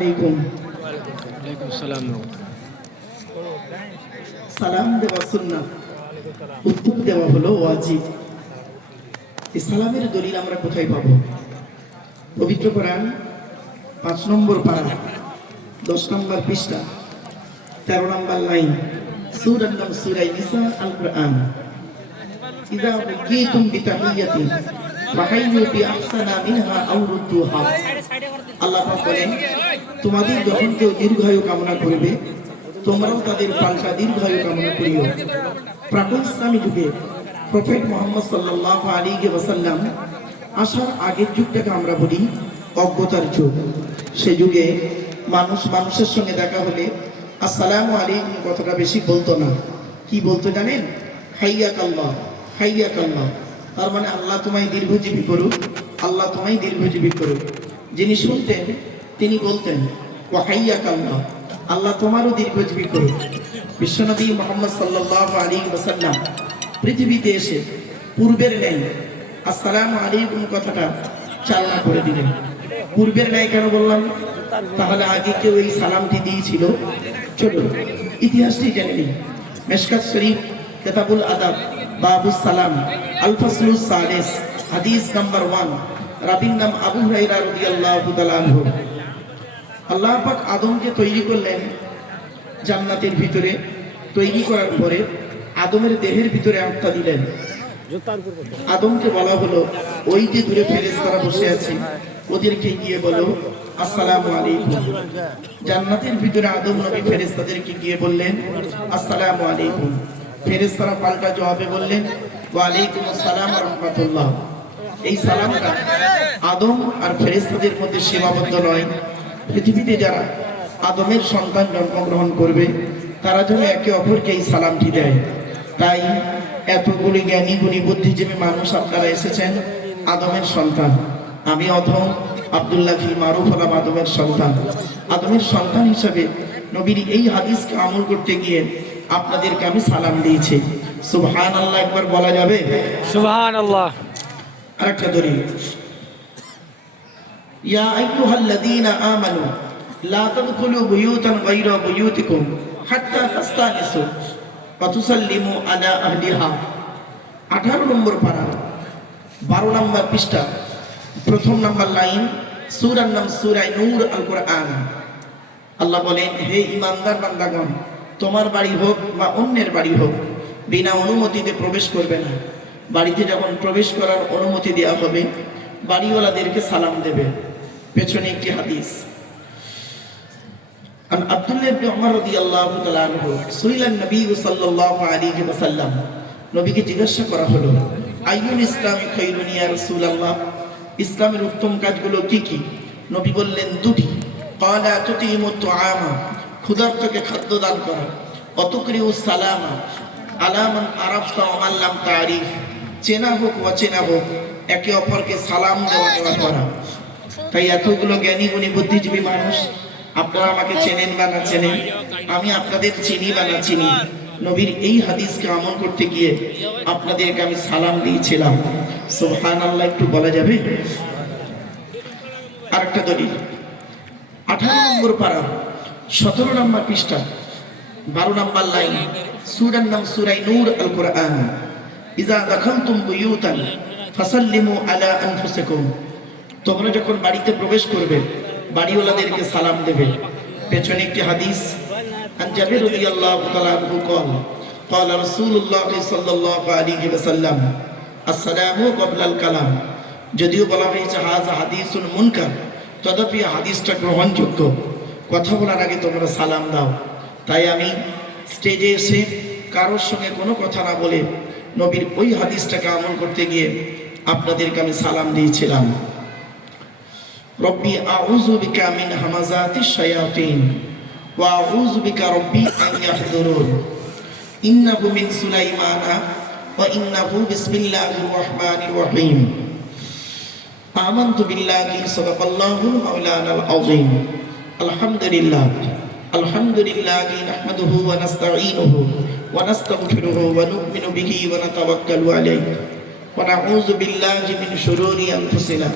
আলাইকুম। ওয়ালাইকুম আসসালাম। সালাম দেওয়া সুন্নাত, উত্তর দেওয়া হলো ওয়াজিব। এই সালামের দলিল আমরা কোথায় পাবো? পবিত্র কোরআন 5 নম্বর পারা 10 নম্বর পৃষ্ঠা 13 নম্বর লাইন, সূরার নাম সূরা নিসা, আল কোরআন। ইযা হুয়িতুম বিতাহিয়াতিন ফাহাইয়ু বিআহসানা মিনহা আও রুদ্দুহা। আল্লাহ পাক বলেন, তোমাদের যখন কেউ দীর্ঘায়ু কামনা করবে, তোমরাও তাদের পাল্টা দীর্ঘায়ু কামনা করিও। প্রাচীন ইসলামী যুগে প্রফেট মুহাম্মদ সাল্লাল্লাহু আলাইহি ওয়াসাল্লাম আসার আগের যুগটাকে আমরা বলি অজ্ঞতার যুগ। সে যুগে মানুষের সঙ্গে দেখা হলে আসসালামু আলাইকুম কথাটা বেশি বলতো না। কি বলতো জানেন? হাইয়াকাল্লাহ, হাইয়াকাল্লাহ। তার মানে আল্লাহ তোমায় দীর্ঘজীবী করুক, আল্লাহ তোমায় দীর্ঘজীবী করুক। যিনি শুনতেন তিনি বলতেন ওয়া হাইয়াকাল্লাহ, আল্লাহ তোমারও দীর্ঘজীবী করুক। বিশ্বনবী মুহাম্মদ সাল্লাল্লাহু আলাইহি ওয়াসাল্লাম পৃথিবীতে এসে পূর্বের ন্যায় আসসালামু আলাইকুম কথাটা চালনা করে দিলেন। পূর্বের ন্যায় কেন বললাম? তাহলে আগে কেউ এই সালামটি দিয়েছিল? চলো ইতিহাসটি জেনে নিই। মিশকাত শরীফ, কিতাবুল আদাব, বাবুস সালাম, আল ফাসলুস সালিস, হাদিস নাম্বার 1। রাবীর নাম আবু হুরায়রা রাদিয়াল্লাহু তাআলা আনহু। আল্লাহ পাক আদমকে তৈরি করলেন জান্নাতের ভিতরে। তৈরি করার পরে আদমের দেহের ভিতরে আত্মা দিলেন। আদমকে বলা হলো, ওই যে দূরে ফেরেশতারা বসে আছে ওদেরকে গিয়ে বলো আসসালামু আলাইকুম। জান্নাতের ভিতরে আদম নবী ফেরেশতাদেরকে গিয়ে বললেন আসসালামু আলাইকুম। ফেরেশতারা পাল্টা জবাবে বললেন ওয়া আলাইকুম আসসালাম ওয়া রাহমাতুল্লাহ। এই সালামটা আদম আর ফেরেশতাদের মধ্যে সীমাবদ্ধ নয়। পৃথিবীতে যারা আদমের সন্তান জন্মগ্রহণ করবে তারা যেন একে অপরকে এই সালামটি দেয়। তাই এতগুলি জ্ঞানী গুণী বুদ্ধিজীবী মানুষ আপনারা এসেছেন আদমের সন্তান। আমি অধম আব্দুল্লাহ ফি মারুফ হলাম আদমের সন্তান। আদমের সন্তান হিসাবে নবীর এই হাদিসকে আমল করতে গিয়ে আপনাদেরকে আমি সালাম দিয়েছি। সুবহানাল্লাহ একবার বলা যাবে? সুবহানাল্লাহ। আরেকটা দলিল, ইয়া আইয়ুহাল্লাযীনা আমানু লা তাদখুলু বুয়ুতান গায়রা বুয়ুতিকুম হাত্তা তাস্তানিসু ওয়া তুসাল্লিমু আলা আহলিহা। 18 নম্বর পারা 12 নম্বর পৃষ্ঠা 1 নম্বর লাইন, সূরার নাম সূরা নূর, আল কোরআন। আল্লাহ বলেন, হে ঈমানদার বান্দাগণ, তোমার বাড়ি হোক বা অন্যের বাড়ি হোক, বিনা অনুমতিতে প্রবেশ করবে না। বাড়িতে যখন প্রবেশ করার অনুমতি দেওয়া হবে বাড়িওয়ালাদেরকে সালাম দেবে। পেছনে একটি হাদিস, আন আব্দুল্লাহ ইবনে উমর রাদিয়াল্লাহু তাআলা আনহু সুইলান নবী সাল্লাল্লাহু আলাইহি ওয়াসাল্লাম, নবীকে জিজ্ঞাসা করা হলো আইয়ুল ইসলামি খায়রুন ইয়া রাসূলুল্লাহ, ইসলামের উত্তম কাজগুলো কি কি? নবী বললেন দুটি। ক্বালা তুতিমুত তুআমা, ক্ষুধার্তকে খাদ্য দান করা, অতুকরিউস সালামা আলা মান আরাফতা ওয়া মান লাম তারিফ, চেনা হোক অচেনা হোক একে অপরকে সালাম দেওয়া করা। তাই এতগুলো জ্ঞানী গুণী বুদ্ধিজীবী মানুষ, আপনারা আমাকে চেনেন বা না চেনেন, আমি আপনাদের চিনি বা না চিনি, নবীর এই হাদিসকে আমল করতে গিয়ে আপনাদেরকে আমি সালাম দিয়েছিলাম। সুবহানাল্লাহ একটু বলা যাবে? আরেকটা দলিল, 18 নম্বর পারা 17 নম্বর পৃষ্ঠা 12 নম্বর লাইন, সূরার নাম সূরা নূর, আল কোরআন। ইযা দাখালতুম বুয়ুতান ফাসাল্লিমু আলা আনফুসিকুম, তোমরা যখন বাড়িতে প্রবেশ করবে বাড়িওয়ালাদেরকে সালাম দেবে। পেছনে একটি হাদিস, আন জাবির রাদিয়াল্লাহু তাআলা আনহু قال قال رسول الله صلى الله عليه وسلم আসসালামু ক্বাবলাল কালাম। যদিও বলা হয়েছে হাযা হাদিসুন মুনকার, তথাপি হাদিসটা গ্রহণযোগ্য। কথা বলার আগে তোমরা সালাম দাও। তাই আমি স্টেজে এসে কারোর সঙ্গে কোনো কথা না বলে নবীর ওই হাদিসটাকে আমল করতে গিয়ে আপনাদেরকে আমি সালাম দিয়েছিলাম। রব্বি আউযু বিকা মিন হামাযাতিশ শায়াতিন ওয়া আউযু বিকা রব্বি আন ইয়াহদুরুন, ইন্নাহু মিন সুলাইমানা ওয়া ইন্নাহু বিসমিল্লাহির রাহমানির রহিম। আমানতু বিল্লাহি সাদাকাল্লাহুল মাওলানাল আযীম। আলহামদুলিল্লাহ, আলহামদুলিল্লাহি নাহমাদুহু ওয়া নাস্তাঈনুহু ওয়া নাস্তাগফিরুহু ওয়া নু'মিনু বিহি ওয়া নাতাওয়াক্কালু আলাইহি ওয়া নাউযু বিল্লাহি মিন শুরুরি আনফুসিনা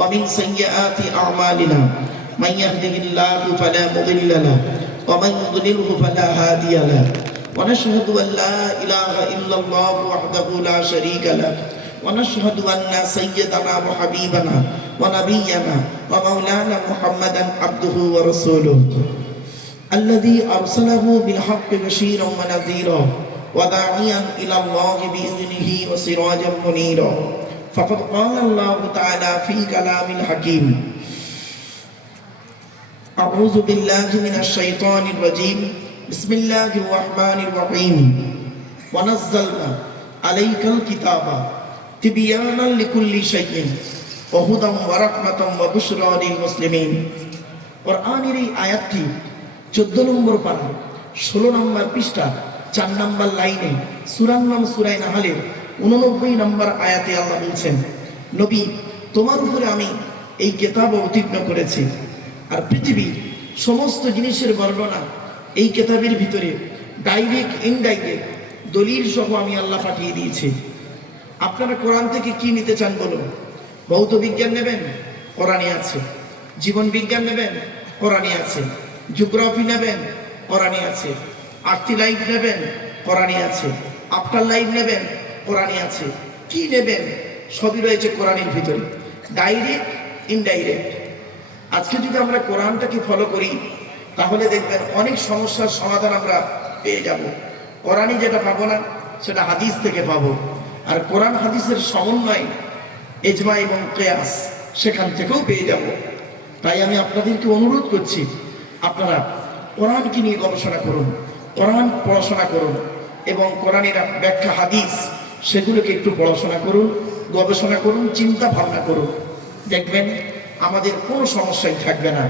ومن سيئات أعمالنا من يهده الله فلا مضل له ومن يضلله فلا هادي له ونشهد أن لا إله إلا الله وحده لا شريك له ونشهد أن سيدنا وحبيبنا ونبينا ومولانا محمدا عبده ورسوله الذي أرسله بالحق بشيرا ونذيرا وداعيا إلى الله بإذنه وسراجا منيرا فقد قال الله تعالى في كلام الحكيم أعوذ بالله من الشيطان الرجيم بسم الله الرحمن الرحيم ونزلنا عليك الكتاب تبيانا لكل شيء وهدى ورحمة وبشرى للمسلمين কোরআনের এই আয়াতটি 14 নম্বর পারা 16 নম্বর পৃষ্ঠা 4 নম্বর লাইনে সূরার নাম সূরা নাহলের 89 নম্বর আয়াতে আল্লাহ বলছেন, নবী তোমার উপরে আমি এই কিতাব অবতীর্ণ করেছি, আর পৃথিবীর সমস্ত জিনিসের বর্ণনা এই কিতাবের ভিতরে ডাইরেক্ট ইনডাইরেক্ট দলিল সহ আমি আল্লাহ পাঠিয়ে দিয়েছি। আপনারা কোরআন থেকে কি নিতে চান বলুন? ভৌত বিজ্ঞান নেবেন? কোরআনে আছে। জীবন বিজ্ঞান নেবেন? কোরআনে আছে। জিওগ্রাফি নেবেন? কোরআনে আছে। আর্থ লাইফ নেবেন? কোরআনে আছে। আফটার লাইফ নেবেন? কোরআনে আছে। কি নেবেন? সবই রয়েছে কোরআনের ভিতরে, ডাইরেক্ট ইনডাইরেক্ট। আজকে যদি আমরা কোরআনটাকে ফলো করি তাহলে দেখবেন অনেক সমস্যার সমাধান আমরা পেয়ে যাব। কোরআনে যেটা পাবো না সেটা হাদিস থেকে পাবো, আর কোরআন হাদিসের সমন্বয় ইজমা এবং কিয়াস সেখান থেকেও পেয়ে যাব। তাই আমি আপনাদেরকে অনুরোধ করছি, আপনারা কোরআনকে নিয়ে গবেষণা করুন, কোরআন পড়াশোনা করুন এবং কোরআনের ব্যাখ্যা হাদিস সেগুলোকে একটু পড়াশোনা করুন, গবেষণা করুন, চিন্তা ভাবনা করুন, দেখবেন আমাদের কোনো সমস্যাই থাকবে না।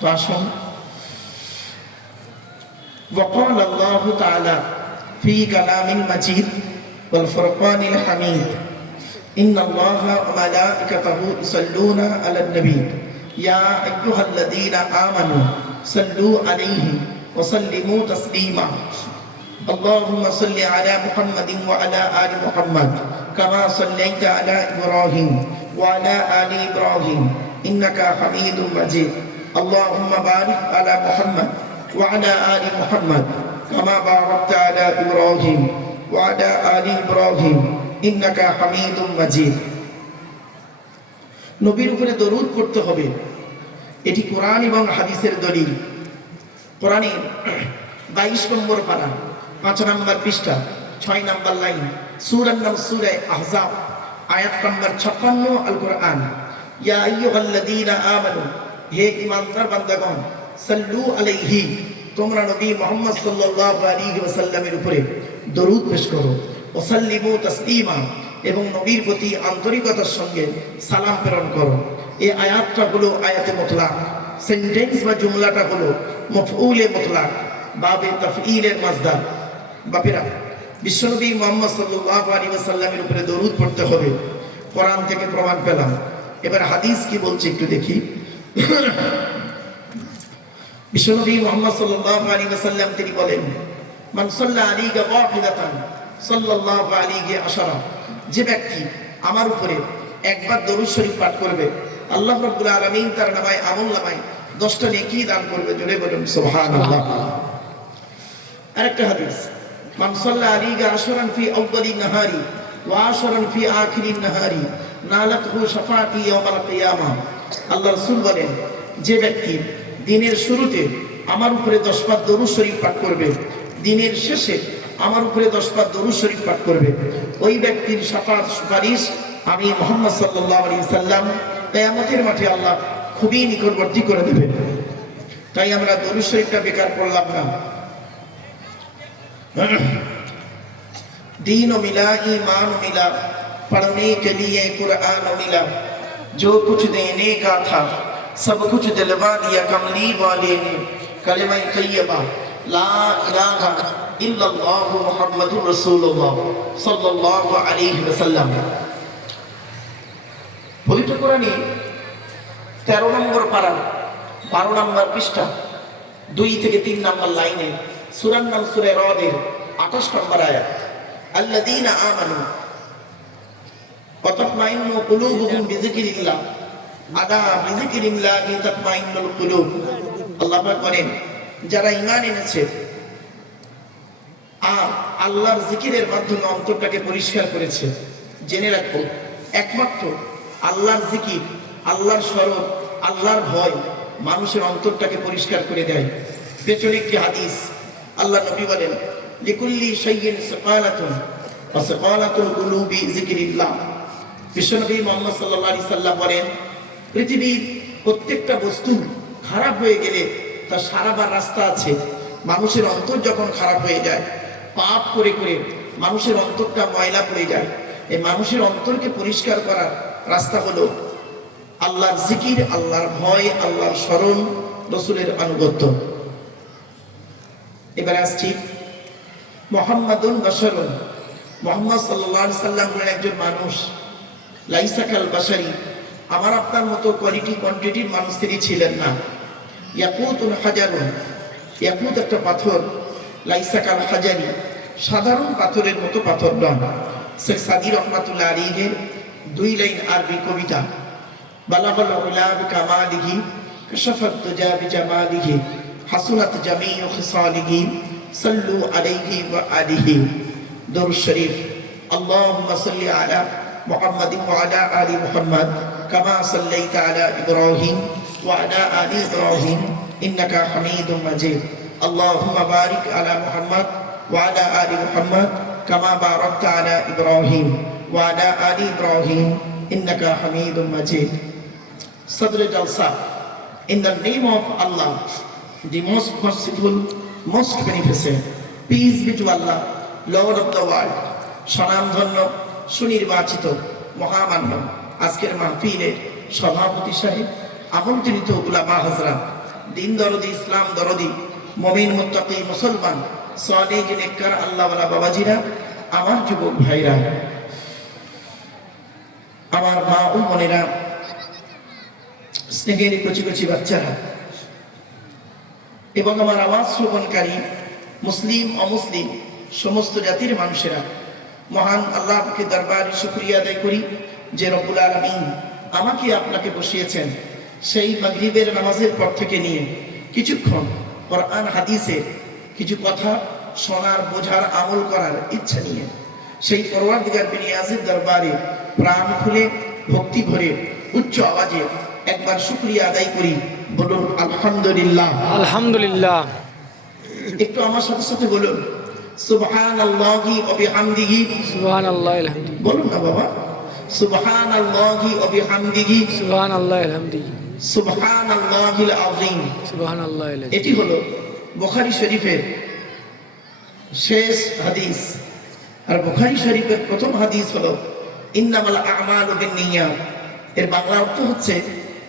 তো আসুন, وقال الله تعالى في كلام المجيد والفرقان الحميد إن الله وملائكته يصلون على النبي يا أيها الذين آمنوا صلوا عليه وسلموا تسليما اللهم صل على محمد وعلى آل محمد كما صليت على إبراهيم وعلى آل إبراهيم إنك حميد مجيد اللهم بارك على محمد وعلى آل محمد كما باركت على إبراهيم وعلى آل إبراهيم إنك حميد مجيد। নবীর উপরে দরুদ পড়তে হবে, এটি কোরআন এবং হাদিসের দলিল। কোরআনের 22 নম্বর পারা 5 নম্বর পৃষ্ঠা 6 নম্বর লাইন, সূরার নাম সূরা আহজাব, আয়াত নম্বর 56। আল কোরআন, ইয়া আইয়ুহাল্লাযীনা আমানু, হে ঈমানদার বান্দাগণ, সাল্লু আলাইহি, তোমরা নবী মুহাম্মদ সাল্লাল্লাহু আলাইহি ওয়াসাল্লামের উপরে দরুদ পেশ করো, ওয়াসাল্লিমু তাসলিমা, এবং নবীর প্রতি আন্তরিকতার সঙ্গে সালাম প্রেরণ করো। এই আয়াতটা হলো আয়াতে মুতলাক, সেন্টেন্স বা জুমলাটা হলো মফউলে মুতলাক, বাবে তাফঈলের মাজদার। বাপেরা, বিশ্বনবী মুহাম্মদ সাল্লাল্লাহু আলাইহি ওয়াসাল্লামের উপরে দরুদ পড়তে হবে, কোরআন থেকে প্রমাণ পেলাম। এবার হাদিস কি বলছে একটু দেখি। বিশ্বনবী মুহাম্মদ সাল্লাল্লাহু আলাইহি ওয়াসাল্লাম তিনি বলেন, মান সাল্লা আলাইকা ওয়াহিদাতান সাল্লাল্লাহু আলাইহি আশারা, যে ব্যক্তি আমার উপরে একবার দরুদ শরীফ পাঠ করবে, আল্লাহ রাব্বুল আলামিন তার নামায় আমলনামায় 10টা নেকি দান করবে। জোরে বলুন সুবহানাল্লাহ। আরেকটা হাদিস, মান সাল্লা আলাইকা আশরান ফি আউয়ালিন নাহারি ওয়া আশরান ফি আখিরিন নাহারি নালাতহু শাফাআতি ইয়াউমাল কিয়ামা। আল্লাহ রাসূল বলেন, যে ব্যক্তি দিনের শুরুতে আমার উপরে 10 বার দরুদ শরীফ পাঠ করবে, দিনের শেষে আমার উপরে 10 বার দরুদ শরীফ পাঠ করবে, ওই ব্যক্তির শাফাআত সুপারিশ আমি মুহাম্মদ সাল্লাল্লাহু আলাইহি সাল্লাম কিয়ামতের মাঠে আল্লাহ খুবই নিকটবর্তী করে দেবে। তাই আমরা দরুদ শরীফটা বেকার পড়লাম না। दीन मिला ईमान मिला पढ़ने के लिए कुरान मिला जो कुछ देने का था सब कुछ दिलवा दिया कमली वाले ने कलिमा तैयबा ला इलाहा इल्लल्लाह मुहम्मदुर रसूलुल्लाह सल्लल्लाहु अलैहि वसल्लम। পবিত্র কোরআনে 13 নম্বর পারা 12 নম্বর পৃষ্ঠা 2 থেকে 3 নম্বর লাইনে সূরার নাম সূরা রদের 28 নম্বর আয়াত, আল্লাযীনা আমানু ওয়া তাতমাইন্নু কুলুবুহুম বিযিকরিল্লাহ আলা বিযিকরিল্লাহি তাতমাইন্নুল কুলুব। আল্লাহ পাক বলেন, যারা ঈমান এনেছে আর আল্লাহর জিকিরের মাধ্যমে অন্তরটাকে পরিষ্কার করেছে, জেনে রাখো একমাত্র আল্লাহর জিকির, আল্লাহর স্মরণ, আল্লাহর ভয় মানুষের অন্তরটাকে পরিষ্কার করে দেয়। পেছনে একটি হাদিস, আল্লাহ নবী বলেন, লিকুল্লি শাইইন সাকালাতুন ওয়া সাকালাতুল কুলুবি যিকরিল্লাহ। বিশ্বনবী মুহাম্মদ সাল্লাল্লাহু আলাইহি সাল্লাম বলেন, পৃথিবীর প্রত্যেকটা বস্তু খারাপ হয়ে গেলে তার সারাবার রাস্তা আছে। মানুষের অন্তর যখন খারাপ হয়ে যায়, পাপ করে করে মানুষের অন্তরটা ময়লা পড়ে যায়, এই মানুষের অন্তরকে পরিষ্কার করার রাস্তা হলো আল্লাহর জিকির, আল্লাহর ভয়, আল্লাহর স্মরণ, রাসূলের আনুগত্য। এবারে আসছি মুহাম্মাদুন বাশারুন। মুহাম্মদ সাল্লাল্লাহু আলাইহি সাল্লাম হলেন একজন মানুষ, লাইসা কাল বাশারি, আমার আপনার মতো কোয়ালিটি কোয়ান্টিটির মানুষ তিনি ছিলেন না। ইয়াকুতুল হাজারুন, ইয়াকুত একটা পাথর, লাইসা কাল হাজারি, সাধারণ পাথরের মতো পাথর নয়। শেখ সাদি রহমাতুল্লাহ আলাইহির 2 লাইন আরবি কবিতা, বালাগাল উলা বিকামালিহি কাশাফাত তুজা বিজামালিহি হাসুনাত জামিউ খিসালিহি সাল্লু আলাইহি ওয়া আলিহি। দরুদ শরীফ, আল্লাহুম্মা সাল্লি আলা মুহাম্মাদিন ওয়া আলা আলি মুহাম্মাদ কামা সাল্লাইতা আলা ইব্রাহিম ওয়া আলা আলি ইব্রাহিম ইন্নাকা হামিদুম মাজিদ। আল্লাহুম্মা বারিক আলা মুহাম্মাদ ওয়া আলা আলি মুহাম্মাদ কামা বারাকতা আলা ইব্রাহিম ওয়া আলা আলি ইব্রাহিম ইন্নাকা হামিদুম মাজিদ। Sadr Jalsa, in the name of Allah, the most merciful, most beneficent, peace be to Allah, Lord of the world, স্বনামধন্য, সুনির্বাচিত, মহামান্য আজকের মাহফিলের সভাপতি সাহেব, আমন্ত্রিত উলামা হযরত, দিন দরদি, ইসলাম দরদি, মুমিন মুত্তাকি মুসলমান, সালেহ নেককার আল্লাহওয়ালা বাবাজিরা, আমার যুবক ভাইরা, আমার মা ও বোনেরা, স্নেহের কচি কচি বাচ্চারা এবং আমার আওয়াজ শ্রবণকারী মুসলিম অমুসলিম সমস্ত জাতির মানুষেরা, মহান আল্লাহকে দরবারে শুকরিয়া আদায় করি যে রব্বুল আলামিন আমাকে আপনাকে বসিয়েছেন সেই মাগরিবের নামাজের পর থেকে নিয়ে কিছুক্ষণ কোরআন হাদিসের কিছু কথা শোনার, বোঝার, আমল করার ইচ্ছা নিয়ে সেই পরওয়ারদিগার বিনিয়াজের দরবারে প্রাণ খুলে ভক্তি ভরে উচ্চ আওয়াজে একবার শুকরিয়া আদায় করি, বলুন আলহামদুলিল্লাহ। আলহামদুলিল্লাহ। একটু আমার সাথে সাথে বলুন সুবহানাল্লাহি ওয়া বিহামদিহি। সুবহানাল্লাহি আলহামদুলিল্লাহ। বলুন না বাবা, সুবহানাল্লাহি ওয়া বিহামদিহি। সুবহানাল্লাহি আলহামদুলিল্লাহ। সুবহানাল্লাহিল আযীম। সুবহানাল্লাহি আলহামদুলিল্লাহ। এটি হলো বুখারী শরীফের শেষ হাদিস। আর বুখারী শরীফের প্রথম হাদিস হলো ইন্নামাল আমালু বিন্নিয়াত। এর বাংলা অর্থ হচ্ছে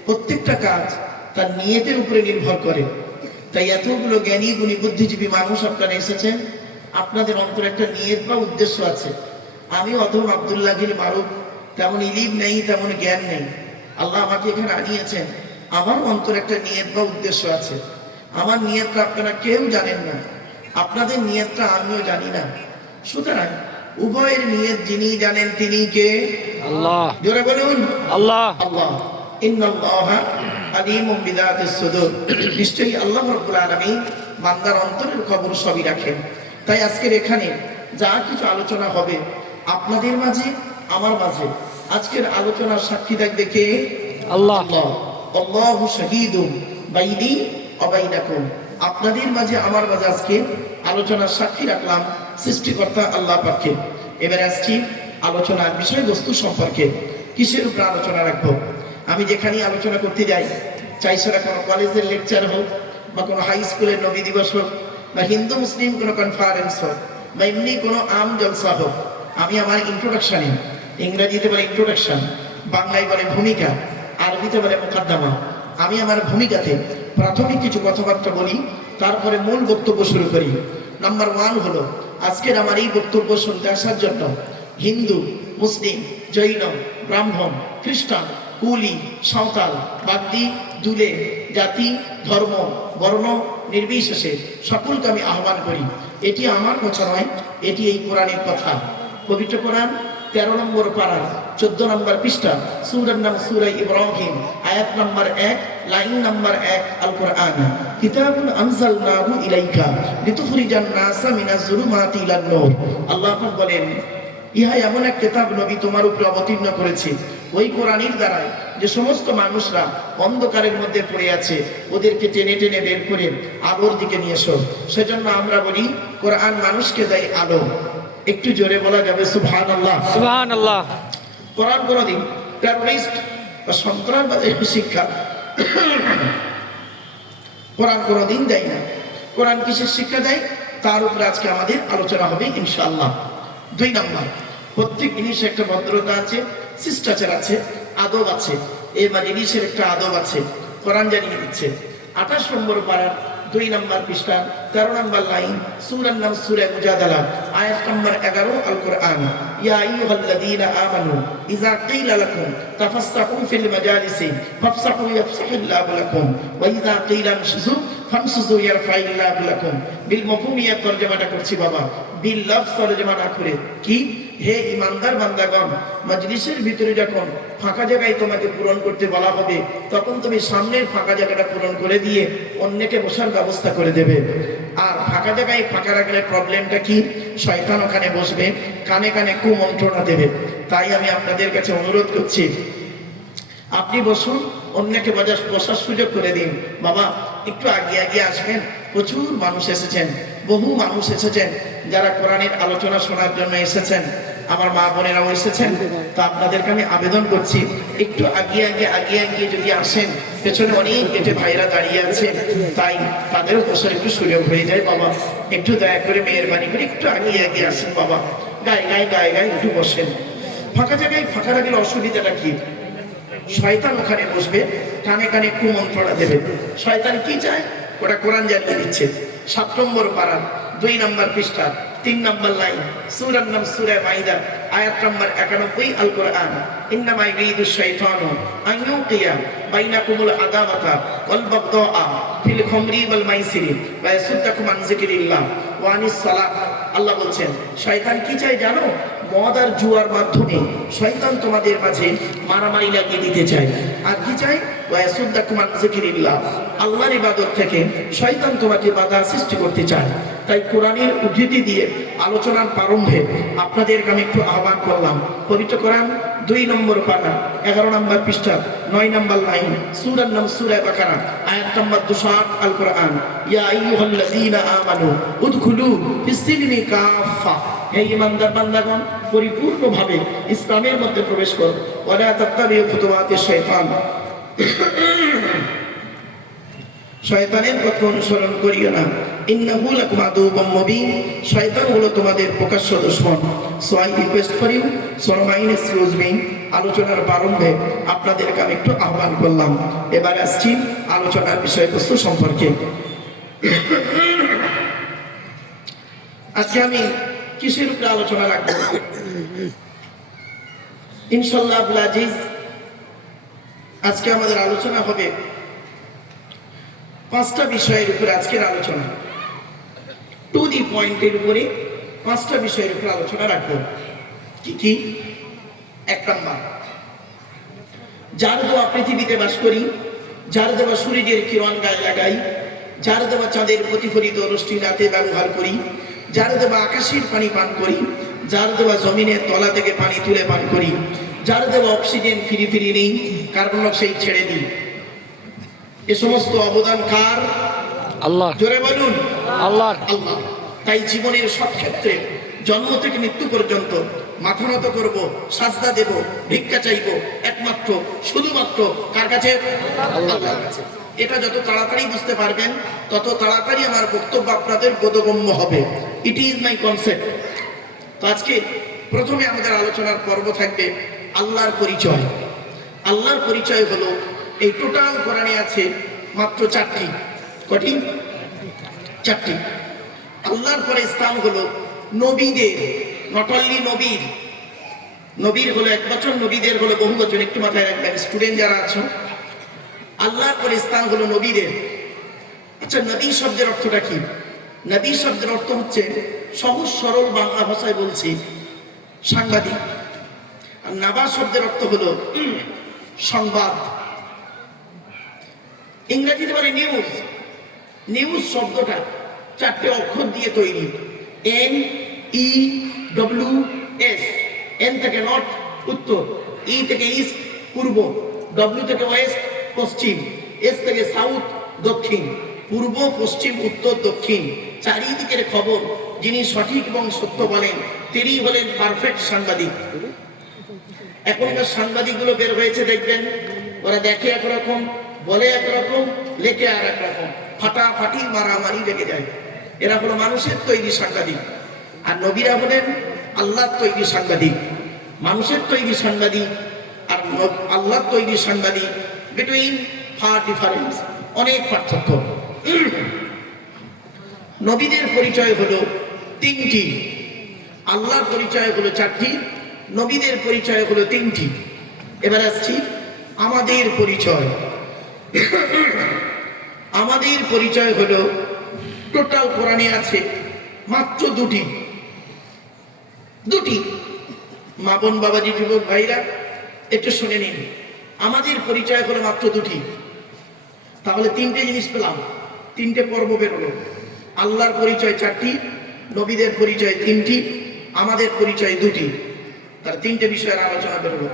প্রত্যেকটা কাজ তার নিয়তের উপরে নির্ভর করে। তাই এতগুলো জ্ঞানী গুণী বুদ্ধিজীবী মানুষ আপনারা এসেছেন, আপনাদের অন্তরে একটা নিয়ত বা উদ্দেশ্য আছে। আমি অধম আব্দুল্লাহ গিল মারুফ, তেমন ইলিম নেই, তেমন জ্ঞান নেই। আল্লাহ আমাকে এখানে আনিয়েছেন, আমার অন্তরে একটা নিয়ত বা উদ্দেশ্য আছে। আমার নিয়তটা আপনারা কেউ জানেন না, আপনাদের নিয়তটা আমিও জানি না। সুতরাং উভয়ের নিয়ত যিনি জানেন তিনি কে? আল্লাহ। জোরে বলুন আল্লাহ। আল্লাহ। ইন্নাল্লাহা আলিমুম বিযাতিস সুদূর। নিশ্চয়ই আল্লাহ রাব্বুল আলামিন বান্দার অন্তরের খবর সবই রাখেন। তাই আজকের এখানে যা কিছু আলোচনা হবে আপনাদের মাঝে, আমার মাঝে, আজকের আলোচনার সাক্ষী থাকবে কে? আল্লাহ। আল্লাহু শাহীদুম বাইনি ওয়া বাইনাকুম। আপনাদের মাঝে, আমার মাঝে আজকে আলোচনার সাক্ষী রাখলাম সৃষ্টিকর্তা আল্লাহ পাককে। এবারে আসছি আলোচনার বিষয়বস্তু সম্পর্কে। কিসের উপর আলোচনা রাখবো? আমি যেখানে আলোচনা করতে যাই, চাই সেটা কোনো কলেজের লেকচার হোক, বা কোনো হাই স্কুলের নবী দিবস হোক, বা হিন্দু মুসলিম কোনো কনফারেন্স হোক, বা এমনি কোনো আম জলসা হোক, আমি আমার ইন্ট্রোডাকশনে, ইংরেজিতে বলে ইন্ট্রোডাকশন, বাংলায় বলে ভূমিকা, আরবিতে বলে মুকদ্দমা, আমি আমার ভূমিকাতে প্রাথমিক কিছু কথাবার্তা বলি, তারপরে মূল বক্তব্য শুরু করি। নাম্বার 1 হলো আজকের আমার এই বক্তব্য শুনতে আসার জন্য হিন্দু, মুসলিম, জৈন, ব্রাহ্মণ, খ্রিস্টান, কুলি, সাঁওতাল, বাগদি, দুলে, জাতি, ধর্ম, বর্ণ নির্বিশেষে সকলকে আমি আহ্বান করি। এটি আমার কথা নয়, এটি এই কোরআনের কথা। পবিত্র কোরআন 13 নম্বর পারা 14 নম্বর পৃষ্ঠা, সূরার নাম সূরা ইব্রাহিম, আয়াত নম্বর 1, লাইন নম্বর 1, আল কোরআন। কিতাবুন আনজালনাহু ইলাইকা লিতুখরিজান নাসা মিনাজ যুলুমাতি ইলান নূর। আল্লাহ পাক বলেন, ইহা এমন এক কিতাব নবী তোমার উপরে অবতীর্ণ করেছি, ওই কোরআনের দ্বারা যে সমস্ত মানুষরা অন্ধকারের মধ্যে পড়ে আছে ওদেরকে টেনে টেনে বের করে আলোর দিকে নিয়ে এসো। সেজন্য আমরা বলি কোরআন মানুষকে দেয় আলো। একটু জোরে বলা যাবে সুবহানাল্লাহ। সুবহানাল্লাহ। কোরআন কোনদিন টেররিস্ট বা সন্ত্রাসবাদের শিক্ষা কোরআন কোনদিন দেয় না। কোরআন কিসের শিক্ষা দেয় তার উপরে আজকে আমাদের আলোচনা হবে ইনশাআল্লাহ। 2 নম্বর, প্রত্যেক জিনিসের একটা ভদ্রতা আছে, শিষ্টাচার আছে, আদব আছে। এই জিনিসের একটা আদব আছে, কোরআন জানিয়ে দিচ্ছে। 28 নম্বর পারার 2 নম্বর পৃষ্ঠা, 13 নম্বর লাইন, সূরার নাম সূরা মুজাদালা, আয়াত নম্বর 11, আল কোরআন। ইয়া আইয়ুহাল্লাযীনা আমানু ইযা কিলা লাকুম তাফাসসাহু ফিল মাজালিসি ফাফসাহু ইয়াফসাহুল্লাহু লাকুম ওয়া ইযা কিলা আমশুযু ফামশুযু ইয়ারফাইল্লাহু লাকুম। বিল মাফহুমিয়া তরজমাটা করছি বাবা, বিল লফজ তরজমা না করে। কি? হে ইমানদার বান্দাগণ, মজলিসের ভিতরে যখন ফাঁকা জায়গায় তোমাকে পূরণ করতে বলা হবে তখন তুমি সামনের ফাঁকা জায়গাটা পূরণ করে দিয়ে অন্যকে বসার ব্যবস্থা করে দেবে। আর ফাঁকা জায়গায় ফাঁকা রাখলে প্রবলেমটা কি? শয়তান ওখানে বসবে, কানে কানে কুমন্ত্রণা দেবে। তাই আমি আপনাদের কাছে অনুরোধ করছি, আপনি বসুন, অন্যকে বসার সুযোগ করে দিন। বাবা একটু আগে আসবেন। প্রচুর মানুষ এসেছেন, বহু মানুষ এসেছেন যারা কোরআনের আলোচনা শোনার জন্য এসেছেন। আমার মা বোনেরাও এসেছেন। তো আপনাদেরকে আমি আবেদন করছি, একটু আগে যদি আসেন। পেছনে অনেক গেটে ভাইরা দাঁড়িয়ে আছে, তাই তাদেরও বসার একটু সুযোগ হয়ে যায়। বাবা একটু দয়া করে মেহেরবানি করে একটু আগে আসেন বাবা, গায়ে একটু বসেন। ফাঁকা জায়গায় ফাঁকা রাখলে অসুবিধাটা কি? শয়তান ওখানে বসবে, কানে কানে কুমন্ত্রণা দেবে। শয়তান কি চায়? ওটা কোরআন জানিয়ে দিচ্ছে। 7 নম্বর পারা, 2 নম্বর পৃষ্ঠা, 3 নম্বর লাইন, সূরার নাম সূরা মাইদা, আয়াত নম্বর 91, আল কোরআন। ইন্নামা ইউরিদুশ শাইতানু আন ইউকিয়া বাইনাকুমুল আদাওয়াতা ওয়াল বাগদাআ ফিল খামরি ওয়াল মাইসিরি ওয়া ইয়াসুদ্দাকুম আন যিকরিল্লাহ ওয়া আনিস সালাত। আল্লাহ বলছেন, শয়তান কি চায় জানো? মদ আর জুয়ার মাধ্যমে শয়তান তোমাদের মাঝে মারামারি লাগিয়ে দিতে চায়। আর কি চায়? ওয়া ইয়াসুদ্দাকুম আন যিকরিল্লাহ, আল্লাহর ইবাদত থেকে শয়তান তোমাকে বাধা সৃষ্টি করতে চায়। তাই কোরআনের উদ্ধৃতি দিয়ে আলোচনার প্রারম্ভে আপনাদেরকে আমি একটু আহ্বান করলাম। পবিত্র কোরআন 2 নম্বর পারা, 11 নম্বর পৃষ্ঠা, 9 নম্বর লাইন, সূরার নাম সূরা বাকারা, আয়াত নম্বর 208, আল কোরআন। ইয়া আইয়ুহাল্লাযীনা আমানু উদখুলু ফিস-সিলমি কাফা। হে ঈমানদার বান্দাগণ, পরিপূর্ণভাবে ইসলামের মধ্যে প্রবেশ করো। ওয়ালা তাত্তাবিউ খুতুওয়াতিশ শাইতান, শয়তানের পথ অনুসরণ করিও না। ইন্নাহু লাকুম আদুউম মুবিন, শয়তান হলো তোমাদের প্রকাশ্য দুশমন। So I request for you, so mine excuse me, আলোচনার প্রারম্ভে আপনাদেরকে আমি একটু আহ্বান করলাম। এবার আসছি আলোচনার বিষয়বস্তু সম্পর্কে। আজকে আমি কিসের উপরে আলোচনা রাখবো? ইনশাআল্লাহ আব্দুল আজিজ, আজকে আমাদের আলোচনা হবে 5টা বিষয়ের উপরে। আজকের আলোচনা টু দি পয়েন্টের উপরে 5টা বিষয়ের উপরে আলোচনা রাখবো। কি কি? 1 নম্বর, যার দেওয়া পৃথিবীতে বাস করি, যার দেওয়া সূর্যের কিরণ গায়ে লাগাই, যার দেওয়া চাঁদের প্রতিফলিত রশ্মি রাতে ব্যবহার করি, যার দেওয়া আকাশের পানি পান করি, যার দেওয়া জমিনের তলা থেকে পানি তুলে পান করি, যার দেওয়া অক্সিজেন ফিরি নেই, কার্বন ডাইঅক্সাইড ছেড়ে দিই। এ সমস্ত অবদান কার? আল্লাহ। জোরে বলুন আল্লাহ। আল্লাহ। তাই জীবনের সব ক্ষেত্রে জন্ম থেকে মৃত্যু পর্যন্ত মাথা নত করব, সাজদা দেব, ভিক্ষা চাইব একমাত্র শুধুমাত্র কার কাছে? আল্লাহর কাছে। এটা যত তাড়াতাড়ি বুঝতে পারবেন তত তাড়াতাড়ি আমার বক্তব্য আপনাদের বোধগম্য হবে। It is my concept. তো আজকে প্রথমে আমাদের আলোচনার পর্ব থাকবে আল্লাহর পরিচয়। আল্লাহর পরিচয় হলো, এই টোটাল কোরআনে আছে মাত্র 4টি। কটি? 4টি। আল্লাহর পরে স্থান হলো নবীদের, নট অনলি নবীর। নবীর হলো এক বচন, নবীদের হলো বহু বচন। একটু মাথায় রাখবেন স্টুডেন্ট যারা আছো। আল্লাহর পরে স্থান হলো নবীদের। আচ্ছা, নবী শব্দের অর্থটা কি? নবী শব্দের অর্থ হচ্ছে, সহজ সরল বাংলা ভাষায় বলছি, সাংবাদিক। আর নাবা শব্দের অর্থ হলো সংবাদ। ইংরেজিতে বলে নিউজ। নিউজ শব্দটা 4টে অক্ষর দিয়ে তৈরি। NEWS। এন থেকে নর্থ উত্তর, ই থেকে ইস্ট পূর্ব, ডব্লিউ থেকে ওয়েস্ট পশ্চিম, এস থেকে সাউথ দক্ষিণ। পূর্ব পশ্চিম উত্তর দক্ষিণ চারিদিকের খবর যিনি সঠিক এবং সত্য বলেন তিনি হলেন পারফেক্ট সাংবাদিক। এখনকার সাংবাদিকগুলো বের হয়েছে দেখবেন, ওরা দেখে একরকম, বলে একরকম, লেখে আর একরকম, ফাটাফাটি মারামারি লেগে যায়। এরা হলো মানুষের তৈরি সাংবাদিক। আর নবীরা হলেন আল্লাহর তৈরি সাংবাদিক। মানুষের তৈরি সাংবাদিক আর আল্লাহর তৈরি সাংবাদিক বিটুইন ফার ডিফারেন্স, অনেক পার্থক্য। নবীদের পরিচয় হলো 3টি, আল্লাহর পরিচয় হলো 4টি, নবীদের পরিচয় হলো 3টি। এবার আসছি আমাদের পরিচয়। আমাদের পরিচয় হলো টোটাল কোরআনে আছে মাত্র 2টি। মা বোন বাবাজি যুবক ভাইরা একটু শুনে নিন, আমাদের পরিচয় হলো মাত্র 2টি। তাহলে 3টে জিনিস পেলাম, 3টে পর্ব বেরোলো। আল্লাহর পরিচয় 4টি, নবীদের পরিচয় 3টি, আমাদের পরিচয় 2টি। তার 3টে বিষয়ের আলোচনা বেরোলো।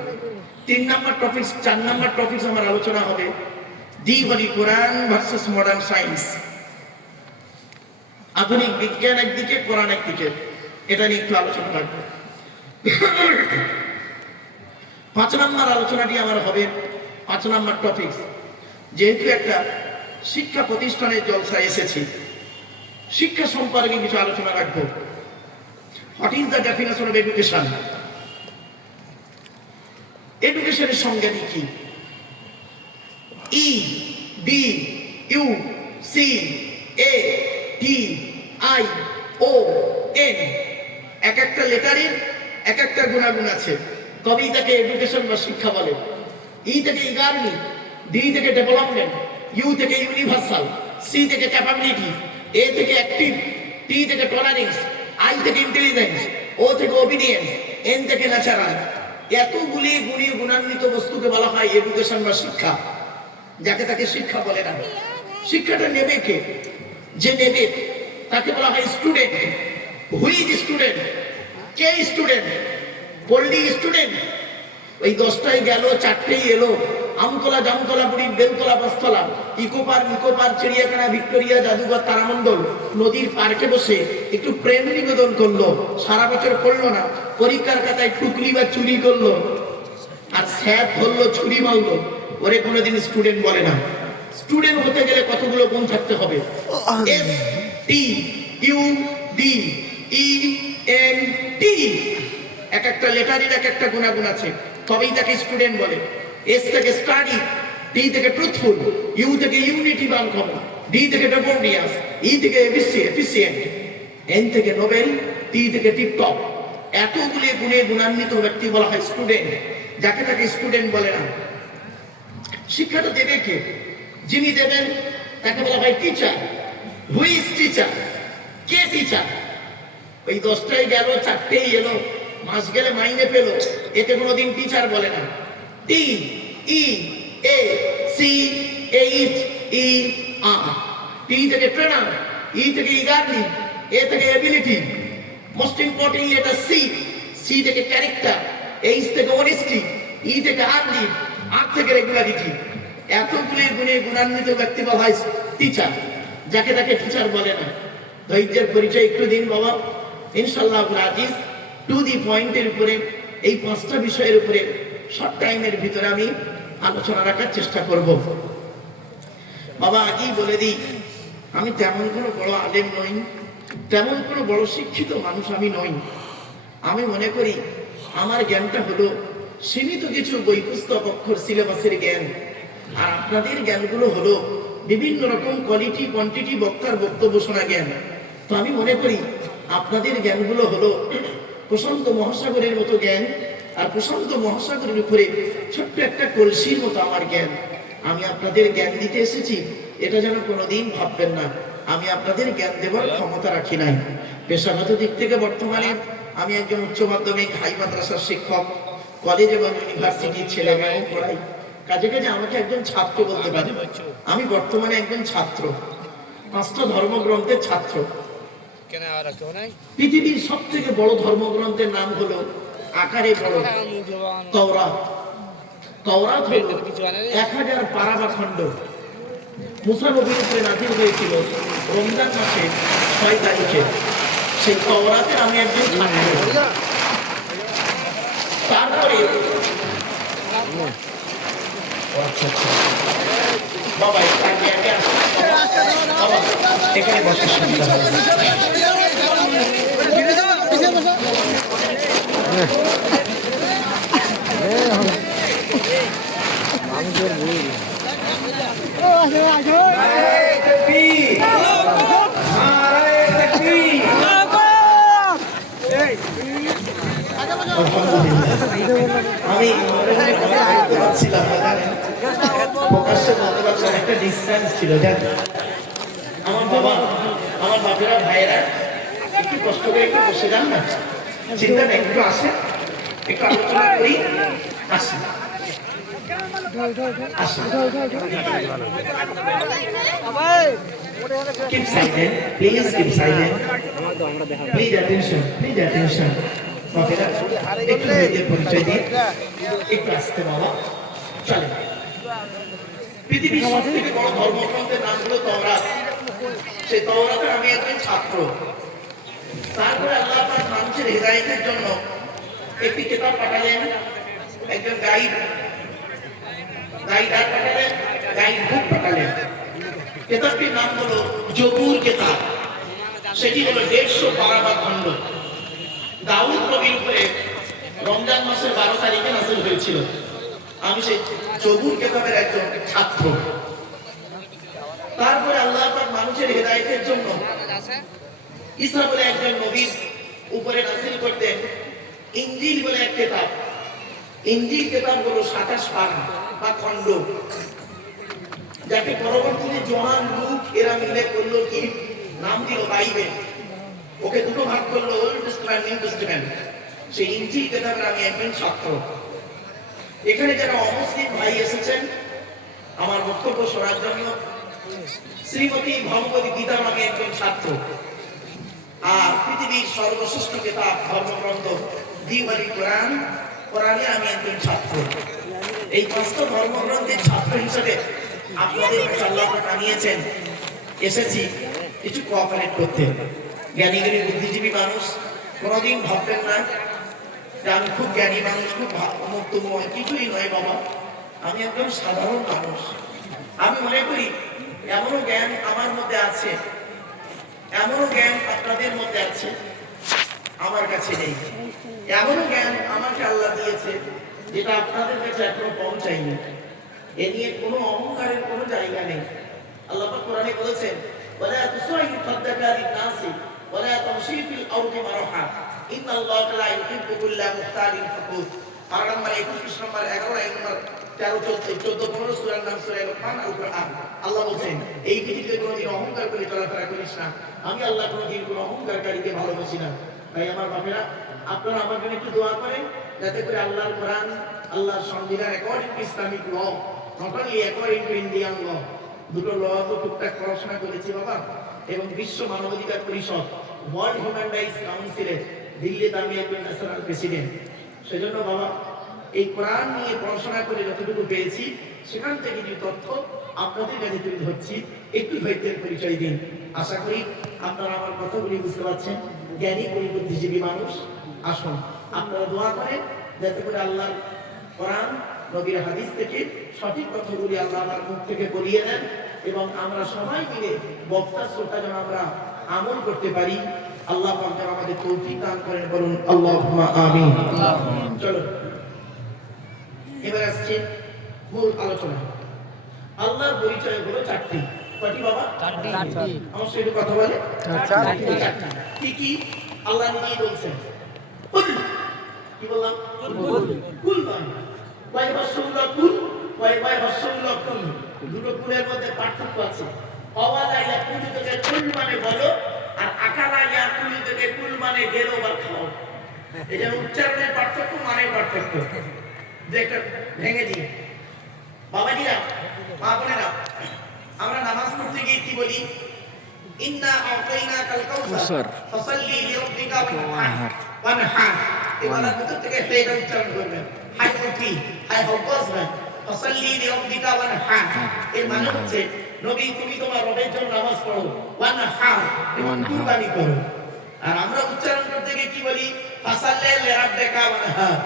3 নাম্বার টপিক, 4 নাম্বার টপিক আমার আলোচনা হবে দি হলি কোরআন ভার্সেস মডার্ন সায়েন্স। আধুনিক বিজ্ঞান একদিকে, কোরআন একদিকে, এটা নিয়ে একটু আলোচনা রাখবো। 5 নাম্বার আলোচনাটি আমার হবে, 5 নাম্বার টপিক, যেহেতু একটা শিক্ষা প্রতিষ্ঠানের জলসা এসেছি, শিক্ষা সম্পর্কে কিছু আলোচনা রাখবো। What is the definition of education? এডুকেশনের সংজ্ঞা কি? EDUCATION, এক একটা লেটারের এক একটা গুণাগুণ আছে, তবেই তাকে এডুকেশন বা শিক্ষা বলে। ই থেকে ইগারনি, ডি থেকে ডেভেলপমেন্ট, ইউ থেকে ইউনিভার্সাল, সি থেকে ক্যাপাবিলিটি, এ থেকে অ্যাক্টিভ, টি থেকে টলারেন্স, আই থেকে ইন্টেলিজেন্স, ও থেকে ওবিডিয়েন্স, এন থেকে ন্যাচারাল। এতগুলি গুণান্বিত বস্তুকে বলা হয় এডুকেশন বা শিক্ষা, যাকে তাকে শিক্ষা বলে না। শিক্ষাটা নেবে কে? যে নেবে তাকে বলা হয় স্টুডেন্ট। Who's student? কে স্টুডেন্ট? পল্লী স্টুডেন্ট। ওই 10টায় গেল, 4টেই এলো, আমতলা, জামতলা, বুড়ি, বেলতলা, বস্তলা, ইকো পার্ক, চিড়িয়াখানা, ভিক্টোরিয়া, জাদুঘর, তারামণ্ডল, নদীর পার্কে বসে একটু প্রেম নিবেদন করলো, সারা বছর করলো না, পরীক্ষার খাতায় টুকলি বা চুরি করলো, আর স্যার ধরলো, ছুরি মারলো, ওরে কোনোদিন স্টুডেন্ট বলে না। স্টুডেন্ট হতে গেলে কতগুলো গুণ থাকতে হবে? STUDENT, এক একটা লেটারের এক একটা গুণাগুণ আছে, তবেই তাকে স্টুডেন্ট বলে। এস থেকে স্টাডি, টি থেকে ট্রুথফুল, ইউ থেকে ইউনিটি বা আনকমন, ডি থেকে ডেভোনিয়াস, ই থেকে এফিসিয়েন্ট, এন থেকে নোবেল, টি থেকে টিপটপ। এতগুলি গুণে গুণান্বিত ব্যক্তি বলা হয় স্টুডেন্ট, যাকে তাকে স্টুডেন্ট বলে না। শিক্ষাটা দেবে কে? যিনি দেবেন তাকে বলা হয় teacher. Hui is teacher? K teacher? ওই 10টায় গেল, 4টেই এলো, মাস গেলে মাইনে পেলো, এতে কোনোদিন টিচার বলে না। TEACHER, টি থেকে ট্রেনার, ই থেকে ইগারলি, এ থেকে এবিলিটি, মোস্ট ইম্পর্টেন্টলি এটা সি থেকে ক্যারেক্টার, এইচ থেকে অনেস্টি, ই থেকে আর্লি, আর থেকে রেগুলারিটি। এতগুলি গুণে গুণান্বিত ব্যক্তি বলা হয় টিচার, যাকে তাকে টিচার বলে না। ধৈর্যের পরিচয় একটু দিন বাবা, ইনশাআল্লাহ আজিজ টু দি পয়েন্টের উপরে, এই 5টা বিষয়ের উপরে শর্ট টাইমের ভিতরে আমি আলোচনা রাখার চেষ্টা করব। বাবা আগেই বলে দিই, আমি তেমন কোনো বড় আলেম নই, তেমন কোনো বড় শিক্ষিত মানুষ আমি নই। আমি মনে করি আমার জ্ঞানটা হলো সীমিত কিছু বই পুস্তক, অক্ষর, সিলেবাসের জ্ঞান। আর আপনাদের জ্ঞানগুলো হলো বিভিন্ন রকম কোয়ালিটি, কোয়ান্টিটি, বক্তার বক্তব্য শোনা জ্ঞান। তো আমি মনে করি আপনাদের জ্ঞানগুলো হলো প্রশান্ত মহাসাগরের মতো জ্ঞান, আর প্রশান্ত মহাসাগরের উপরে ছোট্ট একটা কলসির মতো আমার জ্ঞান। আমি আপনাদের জ্ঞান দিতে এসেছি, এটা যেন কোনোদিন ভাববেন না আমি আপনাদের জ্ঞান দেওয়ার ক্ষমতা রাখি নাই। পেশাগত দিক থেকে বর্তমানে আমি একজন উচ্চ মাধ্যমিক হাই মাদ্রাসার শিক্ষক। কলেজ এবং ইউনিভার্সিটির ছেলেমেয়েও পড়াই, কাজে কাজে আমাকে একজন ছাত্র বলতে পারে। আমি বর্তমানে একজন ছাত্র, 5টা ধর্মগ্রন্থের ছাত্র। পৃথিবীর সব থেকে বড় ধর্মগ্রন্থের নাম হলো আকারে বড় তাওরাত। তাওরাত হলো 1000 পারা বা খণ্ড। মুসা নবীর উপরে নাযিল হয়েছিল রমজান মাসে 6 তারিখে। সেই তাওরাতের আমি একজন ছাত্র। তারপরে আচ্ছা আচ্ছা বাবা আগে আগে বাবা এখানে বসে সুবিধা হবে। আমি বলতে পারছিলাম না, জানেন, প্রকাশ্যে বলতে পারছিলাম, একটা ডিস্টেন্স ছিল। আমার বাবা, আমার বাপেরা, ভাইয়েরা একটু কষ্ট করে একটু বসে যান না, চিন্তা নেই, একটু আসে, একটু আলোচনা করি, আসি আসি। Keep silent, please keep silent. Please attention, please attention. বাপেরা একটু নিজের পরিচয় দিন, একটু আসতে বাবা, চলেন। পৃথিবীর সবথেকে বড় ধর্মগ্রন্থের নাম হলো তাওরাত। সেই তাওরাতের আমি একজন ছাত্র। তারপরে আল্লাহ পাক মানুষের হিদায়াতের জন্য একটি কিতাব পাঠালেন, একজন গাইডার পাঠালেন, গাইড বুক পাঠালেন। কিতাবটির নাম হলো জবুর কিতাব। সেটি হলো 150 পারা বা খণ্ড। দাউদ নবীর উপরে রমজান মাসের 12 তারিখে নাযিল হয়েছিল। আমি সেই জবুর কিতাবের একজন ছাত্র। তারপরে আল্লাহ পাক মানুষের হিদায়াতের জন্য ঈসা বলে একজন নবীর উপরে নাযিল করতেন ইনজিল বলে এক কিতাব। ইনজিল কিতাব হলো 27 পারা বা খণ্ড, যাকে পরবর্তীতে জোহান, লুক এরা মিলে করলো কি নাম দিল বাইবেল। ওকে দুটো ভাগ করলো, ওল্ড টেস্টামেন্ট, নিউ টেস্টামেন্ট। সেই ইনজিল কিতাবের আমি একজন ছাত্র। এখানে যারা অমুসলিম ভাই এসেছেন আমার বক্তব্য শোনার জন্য, শ্রীমতী ভগবতী গীতার আমি একজন ছাত্র। আর পৃথিবীর সর্বশ্রেষ্ঠ কিতাব ধর্মগ্রন্থ দিওয়ালি কোরআন, কোরআনে আমি একজন ছাত্র। এই 5টা ধর্মগ্রন্থের ছাত্র হিসেবে আপনাদের কাছে আল্লাহ পাক আনিয়েছেন, এসেছি কিছু কোঅপারেট করতে। জ্ঞানী জ্ঞানী বুদ্ধিজীবী মানুষ কোনোদিন ভাববেন না যে আমি খুব জ্ঞানী মানুষ, খুব মুক্তময়, কিছুই নয় বাবা। আমি একদম সাধারণ মানুষ। আমি মনে করি এমনও জ্ঞান আমার মধ্যে আছে, এমনও জ্ঞান আপনাদের মধ্যে আছে, আমার কাছে নেই। এমনও জ্ঞান আমাকে আল্লাহ দিয়েছে যেটা আপনাদের কাছে এখনো পৌঁছায়নি। এ নিয়ে কোনো অহংকারের কোনো জায়গা নেই। আল্লাহ পাক কোরআনে বলেছেন, ওয়ালা তুসাইয়ির খাদ্দাকা লিন-নাসি ওয়ালা তামশী ফিল আরদি মারহা ইন্নাল্লাহা লা ইউহিব্বু কুল্লা মুখতালিন ফাখুর। পারা নম্বর 21, নম্বর 11, আয়াত নম্বর 13, 14, 15 সূরার নাম সূরা লোকমান, আল কোরআন। আল্লাহ বলেন এই পৃথিবীতে কোনোদিন অহংকার করে চলাফেরা করিস না। আমি আল্লাহ কোনোদিন কোনো অহংকারকারীকে ভালোবাসি না। তাই আমার বাপেরা, আপনারা আমার জন্য একটু দোয়া করেন যাতে করে আল্লাহর কোরআন, আল্লাহর সংবিধান according to Islamic law, not only according to Indian law, দুটো ল তো টুকটাক পড়াশোনা করেছি বাবা। এবং বিশ্ব মানবাধিকার পরিষদ, ওয়ার্ল্ড হিউম্যান রাইটস কাউন্সিলের দিল্লিতে আমি একজন ন্যাশনাল প্রেসিডেন্ট। সেজন্য বাবা এই কোরআন নিয়ে পড়াশোনা করে যতটুকু পেয়েছি সেখান থেকে যে তথ্য আপনাদের কাছে তুলে ধরছি, একটু ধৈর্যের পরিচয় দিন। আশা করি আপনারা আমার কথাগুলি বুঝতে পারছেন। জ্ঞানী বুদ্ধিজীবী মানুষ, আসুন আপনারা দোয়া করেন যাতে করে আল্লাহর কোরআন, নবীর হাদিস থেকে সঠিক কথাগুলি আল্লাহ আমার মুখ থেকে বলিয়ে দেন এবং আমরা সবাই মিলে বক্তা শ্রোতা যেন আমরা আমল করতে পারি। আল্লাহ পাক যেন আমাদের তৌফিক দান করেন, বলুন আল্লাহুম্মা আমিন। চলো এবার আসছে মূল আলোচনা। আল্লাহর পরিচয় হলো 4টি। কয়টি বাবা? 4টি। আমার সাথে কথা বলে 4টি। কি কি আল্লাহ নিজেই বলছেন? কুল। কি বললাম? কুল। কুল মানে কয় হস্যউল্লাহ কুল, কয় হস্যউল্লাহ কুল। দুটো কুলের মধ্যে পার্থক্য আছে। অওয়ালা ইয়াকুল থেকে কুল মানে বলো, আর আকালা ইয়াকুল থেকে কুল মানে গেলো বা খাও। এটা উচ্চারণের পার্থক্য, মানে পার্থক্য। যে একটা ভেঙে দিই বাবাজিরা, মা বোনেরা, আমরা নামাজ পড়তে গিয়ে কি বলি? ইন্না আ'তাইনাকাল কাউসার ফাসাল্লি লিরাব্বিকা ওয়ানহার। এই বলার ভিতর থেকে এটা উচ্চারণ করবেন, হাই উঠি, হাই হকসবেন, ফাসাল্লি লিরাব্বিকা ওয়ানহার। এর মানে হচ্ছে নবী তুমি তোমার রবের জন্য নামাজ পড়ো, ওয়ানহার কুরবানি করো। আর আমরা উচ্চারণ করতে গিয়ে কি বলি? ফাসাল্লি লিরাব্বিকা ওয়ানহার।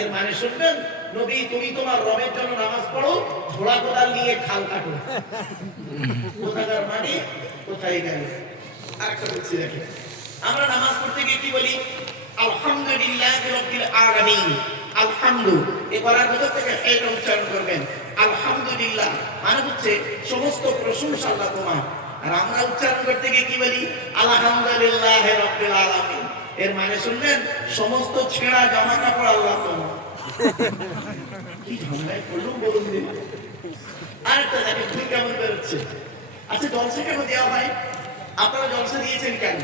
এর মানে শুনবেন, নবী তুমি তোমার রবের জন্য নামাজ পড়ো, ঘোড়া কোদাল নিয়ে খাল কাটো। কোথাকার মানে কোথায় গেল? আরেকটা বলছি দেখেন, আমরা নামাজ পড়তে গিয়ে কি বলি? আলহামদুলিল্লাহি রাব্বিল আলামিন। আলহামদু এই বলার ভিতর থেকে এটা উচ্চারণ করবেন, আলহামদুলিল্লাহ মানে হচ্ছে সমস্ত প্রশংসা আল্লাহ তোমার। আর আমরা উচ্চারণ করতে গিয়ে কি বলি? আলহামদুলিল্লাহি রাব্বিল আলামিন। এর মানে শুনলেন, সমস্ত ছেঁড়া জামা কাপড় আল্লাহ তোমার। কি ঝামেলায় পড়লো বলুন দিন। আরেকটা দেখেন ভুল কেমন বেরোচ্ছে। আচ্ছা, জলসা কেন দেওয়া হয়? আপনারা জলসা দিয়েছেন কেন?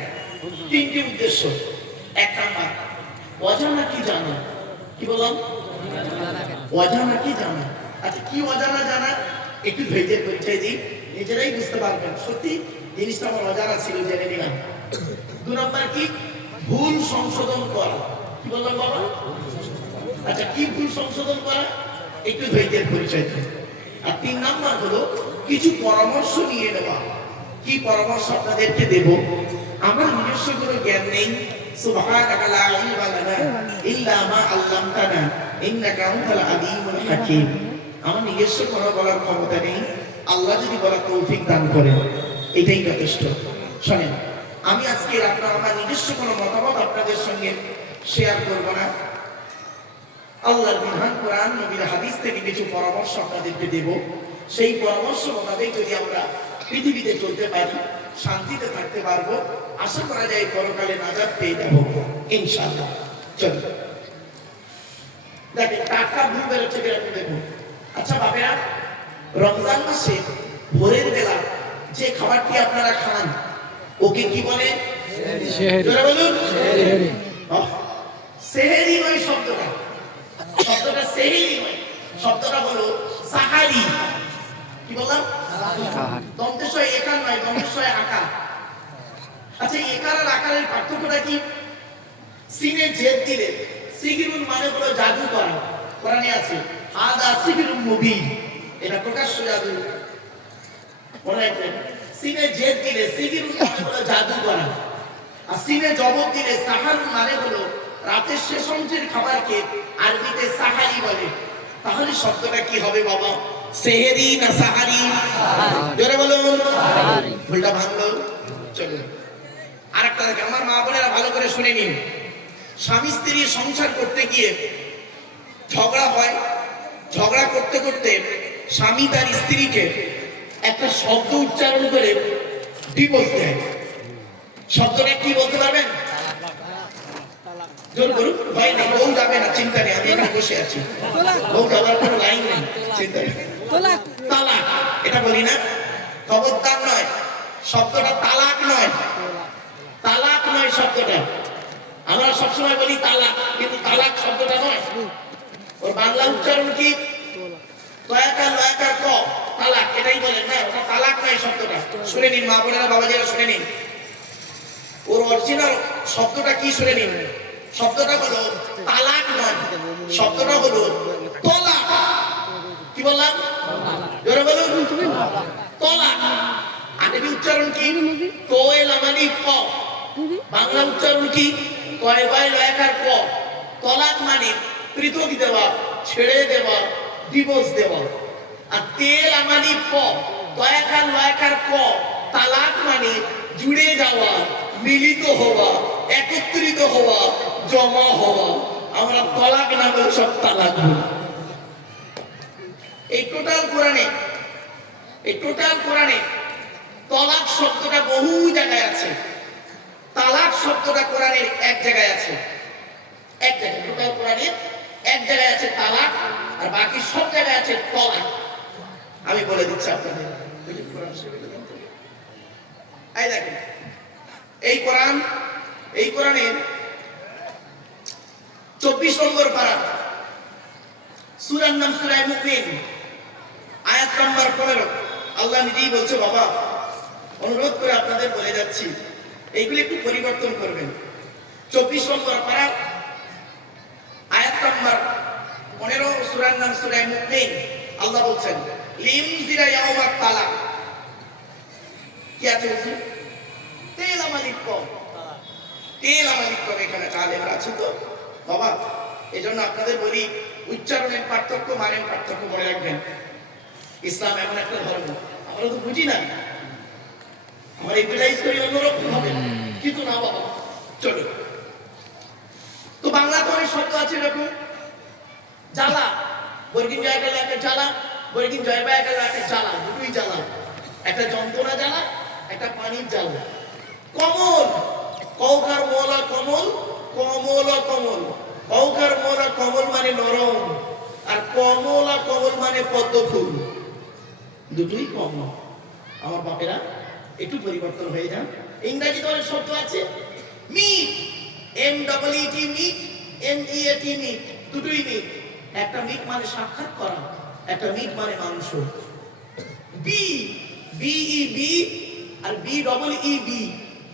তিনটি উদ্দেশ্য। এক নাম্বার, অজানা কি জানা। কি বললাম? অজানা কি জানা। আচ্ছা, কি অজানা জানা? একটু ধৈর্যের পরিচয় দিই, নিজেরাই বুঝতে পারবেন। সত্যি জিনিসটা আমার অজানা ছিল, জেনে নিলাম। দু নাম্বার কি? ভুল সংশোধন করা। কি বললাম বাবা? আচ্ছা, কি ভুল সংশোধন করা? একটু ধৈর্যের পরিচয় দিই। আর তিন নাম্বার হলো কিছু পরামর্শ নিয়ে নেওয়া। কি পরামর্শ আপনাদেরকে দেব? আমার নিজস্ব কোনো জ্ঞান নেই। সুবহানাকা লা ইলমা লানা ইল্লা মা আল্লামতানা ইন্নাকা আনতাল আলিমুল হাকীম। আমার নিজস্ব কোনো বলার ক্ষমতা নেই, আল্লাহ যদি বলার তৌফিক দান করেন, এটাই যথেষ্ট। শোনেন, আমি আজকে আমার নিজস্ব কোনো মতামত আপনাদের সঙ্গে শেয়ার করব না। আল্লাহর বিধান, কোরআন, নবীর হাদিস থেকে কিছু পরামর্শ আপনাদেরকে দেব। সেই পরামর্শ মোতাবেক যদি আমরা পৃথিবীতে চলতে পারি, শান্তিতে থাকতে পারবো, আশা করা যায় পরকালে নাজাত পেয়ে যাবো ইনশাআল্লাহ। চলুন দেখেন টাটকা ভুল বেরোচ্ছে কিরকম, দেখুন। আচ্ছা বাবেরা, রমজান মাসে ভোরের বেলা যে খাবারটি আপনারা খান ওকে কি বলে? বলুন। সেহেরি নয় শব্দটা, শব্দটা সেহেরি নয়, শব্দটা হলো সাহারি। কি বললাম? দন্তেশ্বয় একার নয়, দন্তেশ্বয় আকার। আচ্ছা, একার আর আকারের পার্থক্যটা কি? সিনে জেদ দিলে সিগিরুন মানে হলো জাদু করা। কোরআনে আছে হাদা সিগিরুন মুবিন, এটা প্রকাশ্য জাদু। মনে রাখবেন, সিনে জেদ দিলে সিগিরুন মানে হলো জাদু করা। আর সিনে জবর দিলে সাহার মানে হলো রাতের শেষ অংশের খাবারকে আরবিতে সাহারি বলে। তাহলে শব্দটা কি হবে বাবা? সেহেরি না সাহারি? জোরে বলুন। ভুলটা ভাঙলো। চলুন আরেকটা দেখেন, আমার মা বোনেরা ভালো করে শুনে নিন। স্বামী স্ত্রী সংসার করতে গিয়ে ঝগড়া হয়। ঝগড়া করতে করতে স্বামী তার স্ত্রীকে একটা শব্দ উচ্চারণ করে ডিভোর্স দেয়। শব্দটা কি বলতে পারবেন? জোর করুন। ভয় নেই, বউ যাবে না, চিন্তা নেই, আমি এখানে বসে আছি। বউ যাওয়ার কোনো লাইন নেই, চিন্তা নেই। তালাক, এটা বলি না? খবরদার নয়, শব্দটা তালাক নয়। তালাক নয় শব্দটা। আমরা সবসময় বলি তালাক, কিন্তু তালাক শব্দটা নয়। ওর বাংলা উচ্চারণ কি? তয়াকা লয়াকা ক, তালাক, এটাই বলেন না? ওটা তালাক নয় শব্দটা। শুনে নিন মা বোনেরা, বাবাজিরা শুনে নিন। ওর অরিজিনাল শব্দটা কি শুনে নিন। শব্দটা হলো তালাক নয়, শব্দটা হলো তলাক। কি বললাম? জোরে বলুন। তলাক। আরবি উচ্চারণ কি? তোয়েল আমানি ক। বাংলা উচ্চারণ কি? কয় বাই লয়াকার ক। তলাক মানে পৃথক দেওয়া, ছেড়ে দেওয়া, ডিভোর্স দেওয়া। আর তেল আমানি ক, দয়াকার লয়াকার ক। তালাক মানে জুড়ে যাওয়া, মিলিত হওয়া, একত্রিত হওয়া, জমা হওয়া। আমরা তলাক না বলে সব তালাক বলি। এই টোটাল কোরআনে তলাক শব্দটা বহু জায়গায় আছে। তালাক শব্দটা কোরআনের এক জায়গায় আছে, এক জায়গায়। টোটাল কোরআনের এক জায়গায় আছে তালাক, আর বাকি সব জায়গায় আছে তলাক। আমি বলে দিচ্ছি আপনাদের। এই দেখেন, এই কোরআনের 24 নম্বর পারা, সূরার নাম সূরা মুমিন, আয়াত নাম্বার 15। আল্লাহ নিজেই বলছে, বাবা অনুরোধ করে আপনাদের বলে যাচ্ছি এইগুলো একটু পরিবর্তন করবেন। 24 নম্বর পারা, আয়াত নাম্বার 15, সূরার নাম সূরা মুমিন। আল্লাহ বলছেন লিমজিরা ইয়াউমাত তালা। কি আছে হুজুর? তেল আমালিক কম, তেল আমালিক কম। এখানে আলেমরা আছে তো বাবা, এজন্য আপনাদের বলি উচ্চারণের পার্থক্য, মানের পার্থক্য মনে রাখবেন। ইসলাম এমন একটা ধর্ম, আমরা তো বুঝি না, আমরা ইউটিলাইজ করি অন্যরকম হবে, কিন্তু না বাবা চলো। তো বাংলাতে অনেক শব্দ আছে এরকম, জ্বালা, বর্গিন জয় গেল একটা জ্বালা, বর্গিন জয় পায় গেল একটা জ্বালা, দুটোই জ্বালা, একটা যন্ত্রণা জ্বালা, একটা পানির জ্বালা। কমল, কৌকার মোলা কমল, কমল কমল, কৌকার মোলা কমল মানে নরম, আর কমলা কমল মানে পদ্ম ফুল, দুটোই কম। আমার বাপেরা একটু পরিবর্তন হয়ে যান। ইংরেজিতে অনেক শব্দ আছে, meet, M-E-E-T meet, M-E-A-T meat, দুটোই মিট। একটা মিট মানে সাক্ষাৎ করা, একটা মিট মানে মাংস। বি, B-E-B আর B-E-E-B,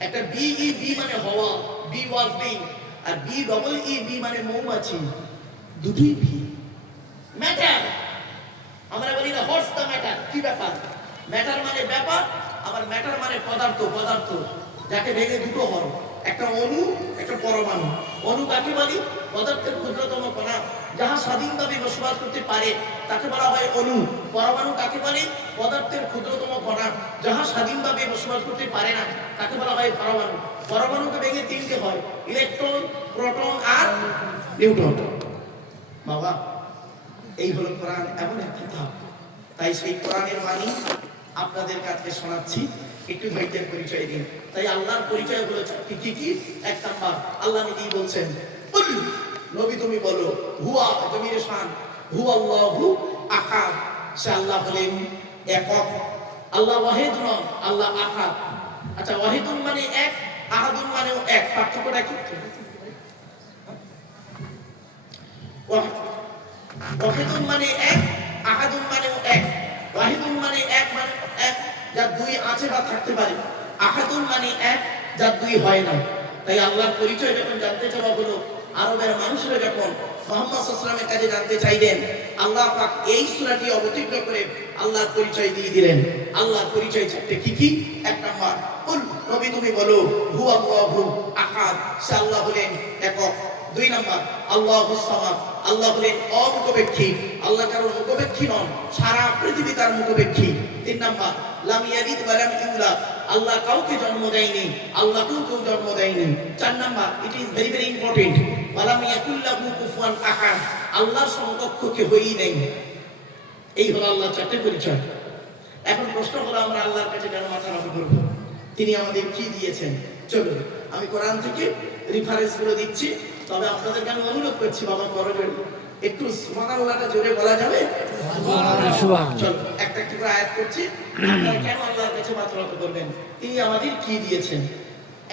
একটা B-E-B মানে হওয়া, B was being, R B-E-E-B মানে মৌমাছি, দুটোই বি। ম্যাটার, আমরা বলি না হোয়াটস দ্য ম্যাটার, কি ব্যাপার? ম্যাটার মানে ব্যাপার, আবার ম্যাটার মানে পদার্থ, পদার্থ যাকে ভেঙে দুটো হয়, একটা অণু, একটা পরমাণু। অণু কাকে বলি? পদার্থের ক্ষুদ্রতম কণা, যাহা স্বাধীনভাবে বসবাস করতে পারে তাকে বলা হয় অণু। পরমাণু কাকে বলে? পদার্থের ক্ষুদ্রতম কণা, যাহা স্বাধীনভাবে বসবাস করতে পারে না তাকে বলা হয় পরমাণু। পরমাণুকে ভেঙে তিনটে হয়, ইলেকট্রন, প্রোটন আর নিউট্রন। বাবা এই হলো কোরআন, এমন এক কিতাব, তাই সেই কোরআনের বাণী আপনাদের কাছে শোনাচ্ছি। একটু ধৈর্যের পরিচয় দিন। তাই আল্লাহর পরিচয় হলো কি কি? এক নাম্বার, আল্লাহ নিজেই বলছেন, কুল, নবী তুমি বলো, হুয়া, জমির শান, হুয়াল্লাহু আহাদ, সে আল্লাহ হলেন একক। আল্লাহ ওয়াহিদ নন, আল্লাহ আহাদ। আচ্ছা, ওয়াহিদুন মানে এক, আহাদুন মানেও এক, পার্থক্যটা কি? ওয়াহিদুন মানে এক, আহাদুন মানেও এক। ওয়াহিদুন মানে এক, মানে এক যার দুই আছে বা থাকতে পারে। আহাদুন মানে এক যার দুই হয় না। তাই আল্লাহর পরিচয় যখন জানতে চাওয়া হলো, আরবের মানুষরা যখন মুহাম্মদ সাল্লাল্লাহু আলাইহি ওয়াসাল্লামের কাছে জানতে চাইলেন, আল্লাহ পাক এই সূরাটি অবতীর্ণ করে আল্লাহর পরিচয় দিয়ে দিলেন। আল্লাহর পরিচয় চারটে, কি কি? এক নাম্বার, কুল, নবী তুমি বলো, হুয়াল্লাহু আহাদ, সে আল্লাহ হলেন একক। দুই নাম্বার, আল্লাহুস সামাদ, আল্লাহ হলেন অমুখপেক্ষী, আল্লাহ কারোর মুখপেক্ষী নন, সারা পৃথিবী তার মুখপেক্ষী। তিন নাম্বার, লাম ইয়ালিদ ওয়া লাম ইউলাদ, আল্লাহ কাউকে জন্ম দেয়নি, আল্লাহকেও কেউ জন্ম দেয়নি। চার number, it is very very important, ওয়া লাম ইয়াকুল লাহু কুফুয়ান আহাদ, আল্লাহর সমকক্ষ কেউই নেই। এই হলো আল্লাহর চারটে পরিচয়। এখন প্রশ্ন হলো, আমরা আল্লাহর কাছে কেন মাথা নত করব? তিনি আমাদের কি দিয়েছেন? চলুন আমি কোরআন থেকে রেফারেন্স গুলো দিচ্ছি, তবে আপনাদেরকে আমি অনুরোধ করছি, বাবা করবেন একটু সুবহানাল্লাহটা জোরে বলা যাবে? চলো একটা একটা করে আয়াত করছি, আপনারা কেন আল্লাহর কাছে মাথা নত করবেন, তিনি আমাদের কি দিয়েছেন,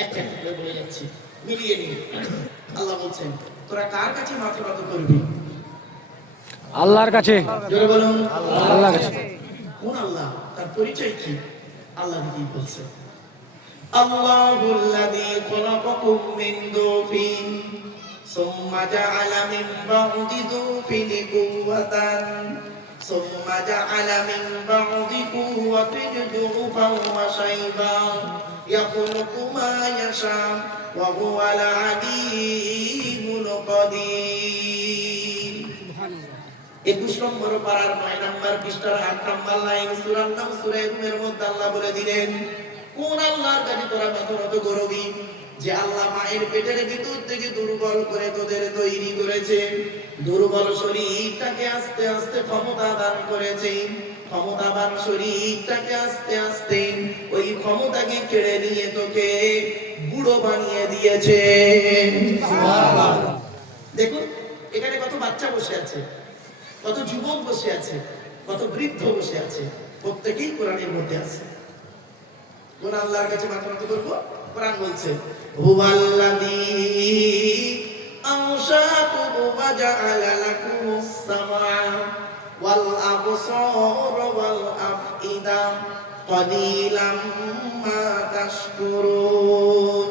একটা একটা করে বলে যাচ্ছি, মিলিয়ে নিন। আল্লাহ বলছেন, তোরা কার কাছে মাথা নত করবি? আল্লাহর কাছে। জোরে বলুন, আল্লাহর কাছে। কোন আল্লাহ? তার পরিচয় কি? আল্লাহ নিজেই বলছে, আল্লাহুল্লাযী খলাকাকুম মিন দুফিন সুম্মা জাআলা মিন বা'দি দুফিন কুওয়াতান সুম্মা জাআলা মিন বা'দি কুওয়াতিন দুফান ওয়া শাইবা ইয়াখলুকু মা ইয়াশা ওয়া হুয়াল আলীমুল কাদির। 21 নম্বর পারার 9 নম্বর পৃষ্ঠার 8 নম্বর লাইন, সূরার নাম সূরা রুমের মধ্যে আল্লাহ বলে দিলেন, কোন আল্লাহর কাছে তোরা মাথা নত করবি? যে আল্লাহ মায়ের পেটের ভিতর থেকে দুর্বল করে তোদের তৈরি করেছে, দুর্বল শরীরটাকে আস্তে আস্তে ক্ষমতা দান করেছে, ক্ষমতাবান শরীরটাকে আস্তে আস্তে ওই ক্ষমতাকে কেড়ে নিয়ে তোকে বুড়ো বানিয়ে দিয়েছে। সুবহানাল্লাহ। দেখুন এখানে কত বাচ্চা বসে আছে, কত যুবক বসে আছে, কত বৃদ্ধ বসে আছে, প্রত্যেকেই কোরআনের মধ্যে আছে। কোন আল্লাহর কাছে মাথা নত করব? কোরআন বলছে, হুয়াল্লাযী أنشأكم وجعل لكم السمع والأبصار والأفئدة قليلا ما تشكرون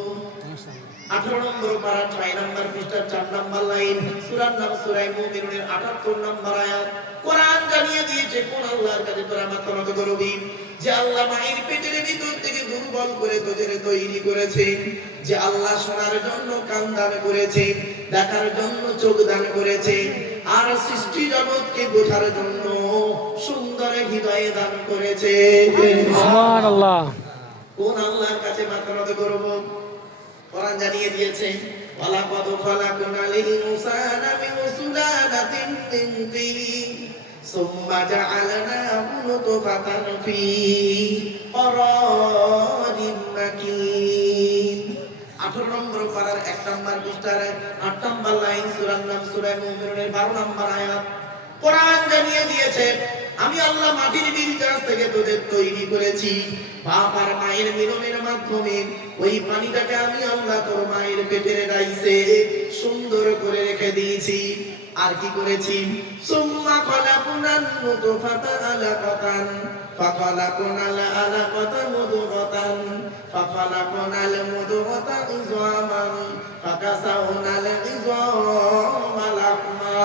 18 নম্বর পারা 6 নম্বর পৃষ্ঠা 4 নম্বর লাইন সূরার নাম সূরা মুমিনুনের 78 নম্বর আয়াত কোরআন জানিয়ে দিয়েছে কোন আল্লাহর কাছে তোরা মাথা নত করবি যে আল্লাহ মায়ের পেটের ভিতর থেকে দুর্বল করে তোদের তৈরি করেছে যে আল্লাহ শোনার জন্য কান দান করেছে দেখার জন্য চোখ দান করেছে আর সৃষ্টি জগৎকে বোঝার জন্য সুন্দর হৃদয় দান করেছে সুবহানাল্লাহ কোন আল্লাহর কাছে মাথা নত করব কোরআন জানিয়ে দিয়েছে ওয়ালা কদ খালাকনাল ইনসানা মিন সুলালাতিন মিন তিন সুম্মা জাআলনাহু নুতফাতান ফি ক্বারারিন মাকিন 18 নম্বর পারার 1 নম্বর পৃষ্ঠার 8 নম্বর লাইন সূরার নাম সূরা মুমিনুনের 12 নম্বর আয়াত কোরআন জানিয়ে দিয়েছে আমি আল্লাহ মাটির বীজ থেকে তোদের তৈরি করেছি বাপ আর মায়ের মিলনের মাধ্যমে ওই পানিটাকে আমি আল্লাহ তোর মায়ের পেটের গাইছে সুন্দর করে রেখে দিয়েছি আর কি করেছি সুম্মা খালাকুনান নুতফাতা আলাকাতান ফাখালাকুনাল আলাকাতা মুদগাতান ফাখালাকুনাল মুদগাতা ইযামান ফাকাসাউনাল ইযামা লাহমা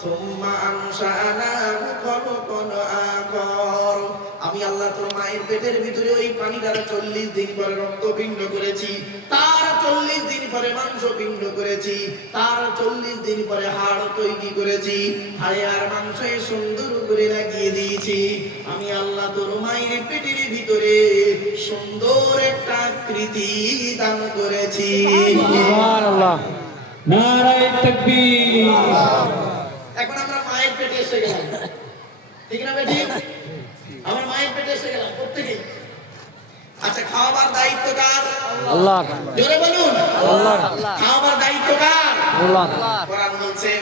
সুম্মা আনশানাহু খালকান আখার আমি আল্লাহ তোর মায়ের পেটের ভিতরে ওই পানিটার 40 দিন পরে রক্তপিণ্ড করেছি তার 40 দিন পরে মাংসপিণ্ড করেছি তার 40 দিন পরে হাড় তৈরি করেছি হাড়ে আর মাংসে সুন্দর করে লাগিয়ে দিয়েছি আমি আল্লাহ তোর মায়ের পেটের ভিতরে সুন্দর একটা আকৃতি দান করেছি সুবহানাল্লাহ নারায়ে তাকবীর। এখন আমরা মায়ের পেটে এসে গেলাম ঠিক না বেটি আমরা মায়ের পেটে এসে গেলাম প্রত্যেকেই আচ্ছা খাওয়াবার দায়িত্ব কার আল্লাহ জোরে বলুন আল্লাহ খাওয়াবার দায়িত্ব কার আল্লাহ কোরআন বলছে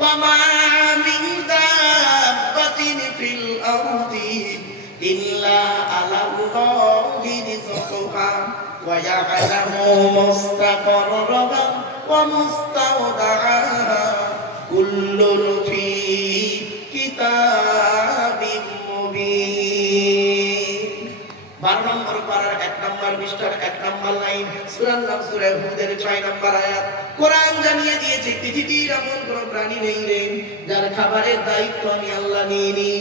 ওয়ামা মিন দাব্বাতিন ফিল আরদি ইল্লা আলাল্লাহি রিজকুহা ওয়া ইয়া'লামু মুস্তাকাররাহা ওয়া মুস্তাওদাআহা কুল্লুন ফি কিতাবিম মুবিন 12 নম্বর পারার 1 নম্বর পৃষ্ঠার 1 নম্বর লাইন সূরার নাম সূরা হুদের 6 নম্বর আয়াত কোরআন জানিয়ে দিয়েছে পৃথিবীর এমন কোনো প্রাণী নেই রে যার খাবারের দায়িত্ব আমি আল্লাহ নিইনি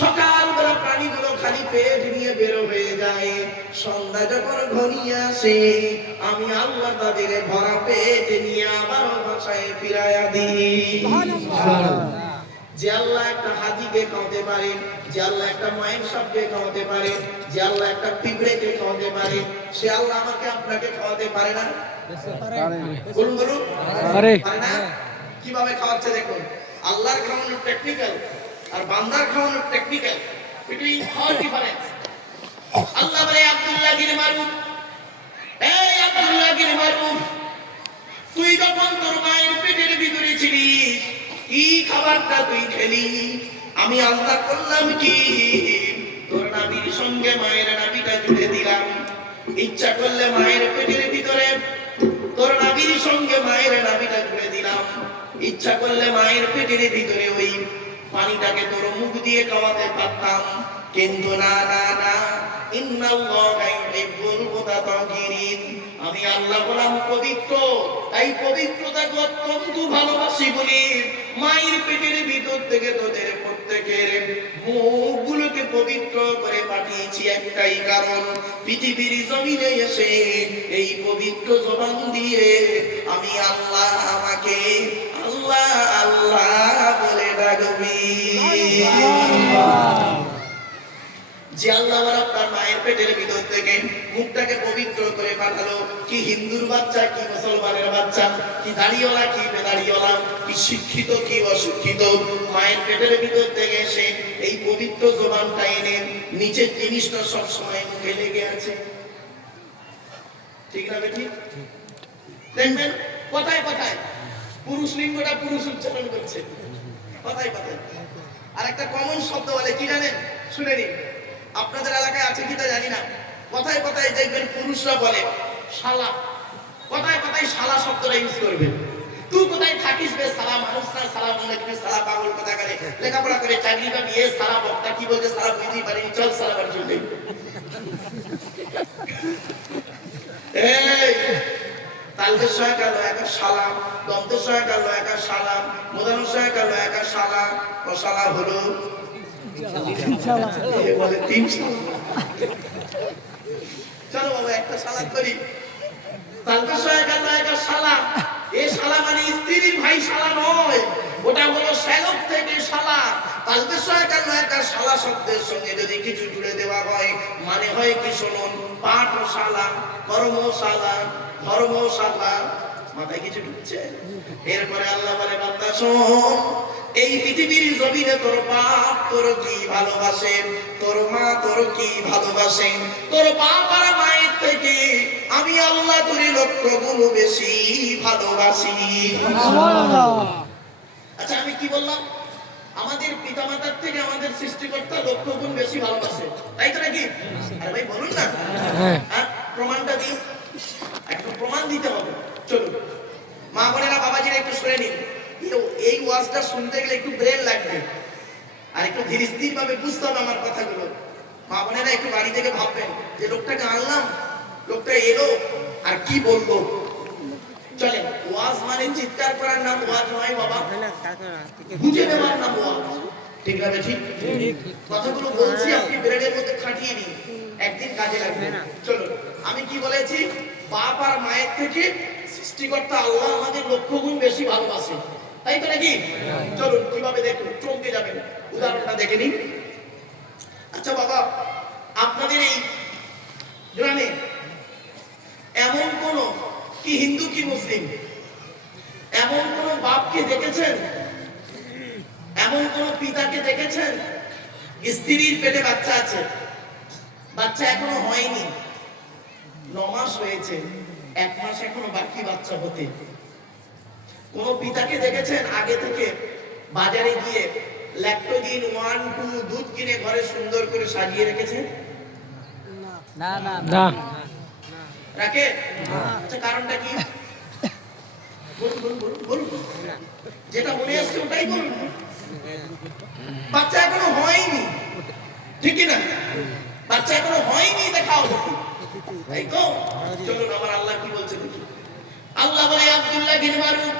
সকালবেলা প্রাণীগুলো খালি পেট নিয়ে বের হয়ে যায় সন্ধ্যা যখন ঘনিয়ে আসে আমি আল্লাহ তাদের ভরা পেট নিয়ে আবার বাসায় ফিরাইয়া দিই যে আল্লাহ একটা হাতিকে খাওয়াতে পারে যে আল্লাহ একটা মায়ের সাপকে খাওয়াতে পারে যে আল্লাহ একটা পিঁপড়েকে খাওয়াতে পারে সে আল্লাহ আমাকে আপনাকে খাওয়াতে পারে না বলুন বলুন আরে পারে না কিভাবে খাওয়াচ্ছে দেখুন আল্লাহর খাওয়ানো টেকনিক্যাল আর বান্দার খাওয়ানো টেকনিক্যাল বিটুইন অল ডিফারেন্স আল্লাহ বলে আব্দুল্লাহ গির মারুফ এই আব্দুল্লাহ গির মারুফ তুই যখন তোর মায়ের পেটের ভিতরে ছিলিস কি খাবারটা তুই খেলি আমি আল্লাহ করলাম কি তোর নাভির সঙ্গে মায়ের নাভিটা জুড়ে দিলাম ইচ্ছা করলে মায়ের পেটের ভিতরে তোর নাভির সঙ্গে মায়ের নাভিটা জুড়ে দিলাম ইচ্ছা করলে মায়ের পেটের ভিতরে ওই পানিটাকে তোর মুখ দিয়ে খাওয়াতে পারতাম কিন্তু না না না ইন্নাল্লাহা ইউহিব্বুল মুতাতাহহিরিন আমি আল্লাহ হলাম পবিত্র তাই পবিত্রতাকে অত্যন্ত ভালোবাসি বলি মায়ের পেটের ভিতর থেকে তোদের প্রত্যেকের মুখগুলোকে পবিত্র করে পাঠিয়েছি একটাই কারণ পৃথিবীর জমিনে এসে এই পবিত্র জবান দিয়ে আমি আল্লাহ আমাকে আল্লাহ আল্লাহ বলে ডাকবি যে আল্লাহ আপনার মায়ের পেটের ভিতর থেকে মুখটাকে পবিত্র করে পাঠালো কি হিন্দুর বাচ্চা কি মুসলমানের বাচ্চা কি দাড়িওয়ালা কি বেদাড়িওয়ালা কি শিক্ষিত কি অশিক্ষিত মায়ের পেটের ভিতর থেকে এসে এই পবিত্র জবানটা এনে নিচের জিনিসটা সবসময় মুখে লেগে আছে ঠিক না বেটি দেখবেন কথায় কথায় পুরুষ লিঙ্গটা পুরুষ উচ্চারণ করছে কথায় কথায় আর একটা কমন শব্দ বলে কি জানেন শুনে নিন আপনাদের এলাকায় আছে কিনা জানি না কথায় কথায় দেখবেন পুরুষরা বলে শালা কথায় কথায় শালা শব্দটা ইউজ করবে তুই কোথায় থাকিস বে সালা মানুষ না সালা মনে করে সালা পাগল কথা করে লেখাপড়া করে চাকরি পাবি এ সালা বক্তা কি বলছে সালা বুঝতেই পারিনি চল সালা বাড়ি চলে এই তালবের সহায় গেল একা সালাম দন্তের সহায় গেল একা সালাম মোদানোর সহায় গেল একা সালা ও সালা হলো এ বলে 3 সালা চলো বাবা একটা সালাদ করি তালবের সহায় গেল একা সালা এ শালা মানে স্ত্রীর ভাই শালা নয় ওটা হলো শ্যালক থেকে শালা তালবের সহায় গেল একা শালা শব্দের সঙ্গে যদি কিছু জুড়ে দেওয়া হয় মানে হয় কি শুনুন পাঠশালা কর্মশালা ধর্মশালা মাথায় কিছু ঢুকছে এরপরে আল্লাহ বলে বান্দা শোন এই পৃথিবীর জমিনে তোর বাপ তোর কি ভালোবাসে তোর মা তোর কি ভালোবাসে তোর বাপ আর মায়ের থেকে আমি আল্লাহ তোর লক্ষ গুণ বেশি ভালোবাসি সুবহানাল্লাহ। আচ্ছা আমি কি বললাম আমাদের পিতামাতার থেকে আমাদের সৃষ্টিকর্তা লক্ষ গুণ বেশি ভালোবাসে তাই তো নাকি আরে ভাই বলুন না হ্যাঁ হ্যাঁ প্রমাণটা দিন একটু প্রমাণ দিতে হবে চলুন মা বোনেরা বাবাজিরা একটু শুনে নিন এই ওয়াজটা শুনতে গেলে একটু ব্রেন লাগবে আর একটু ধীর স্থির ভাবে বুঝতে হবে আমার কথাগুলো মা বোনেরা একটু বাড়ি থেকে ভাববেন যে লোকটাকে আনলাম লোকটা এলো আর কি বলবো চলেন ওয়াজ মানে চিৎকার করার নাম ওয়াজ নয় বাবা বুঝে নেওয়ার নাম ওয়াজ ঠিক আছে ঠিক কথাগুলো বলছি আপনি ব্রেনের মধ্যে খাটিয়ে নিন একদিন কাজে লাগবে চলুন আমি কি বলেছি বাপ আর মায়ের থেকে সৃষ্টিকর্তা আল্লাহ আমাদের লক্ষ গুণ বেশি ভালোবাসে তাই তো নাকি চলুন কিভাবে দেখুন চমকে যাবেন উদাহরণটা দেখে নিন আচ্ছা বাবা আপনাদের এই গ্রামে এমন কোন কি হিন্দু কি মুসলিম এমন কোন বাপকে দেখেছেন এমন কোন পিতাকে দেখেছেন স্ত্রীর পেটে বাচ্চা আছে বাচ্চা এখনো হয়নি 9 মাস হয়েছে 1 মাস এখনো বাকি বাচ্চা হতে কোন পিতাকে দেখেছেন আগে থেকে বাজারে গিয়ে ল্যাকটোজিন 1 2 দুধ কিনে ঘরে সুন্দর করে সাজিয়ে রেখেছে না রাখে আচ্ছা কারণটা কি বলুন যেটা মনে আসছে ওটাই বলুন বাচ্চা এখনো হয়নি ঠিক না বাচ্চা এখনো হয়নি দেখাও তাই তো চলুন আমার আল্লাহ কি বলছে দেখি আল্লাহ বলে আব্দুল্লাহ বিন মারুফ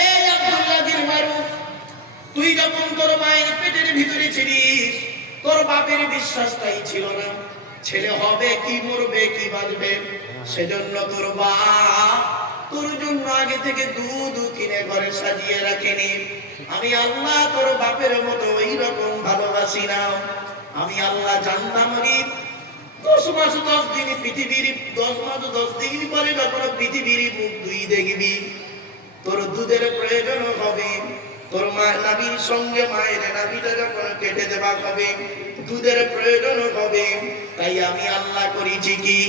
এই আব্দুল্লাহ বিন মারুফ তুই যখন তোর মায়ের পেটের ভিতরে ছিলিস তোর বাপের বিশ্বাসটাই ছিল না ছেলে হবে কি মরবে কি বাঁচবে সেজন্য তোর বাপ তোর জন্য আগে থেকে দুধ কিনে ঘরে সাজিয়ে রাখেনি আমি আল্লাহ তোর বাপের মতো ওই রকম ভালোবাসি না আমি আল্লাহ জানতাম রে 10 মাস 10 দিন পৃথিবীর 10 মাস 10 দিন পরে যখন পৃথিবীর মুখ তুই দেখবি তোর দুধের প্রয়োজন হবে তোর মা নাবির সঙ্গে মায়ের নাবিটা যখন কেটে দেওয়া হবে দুধের প্রয়োজন হবে তাই আমি আল্লাহ করেছি কি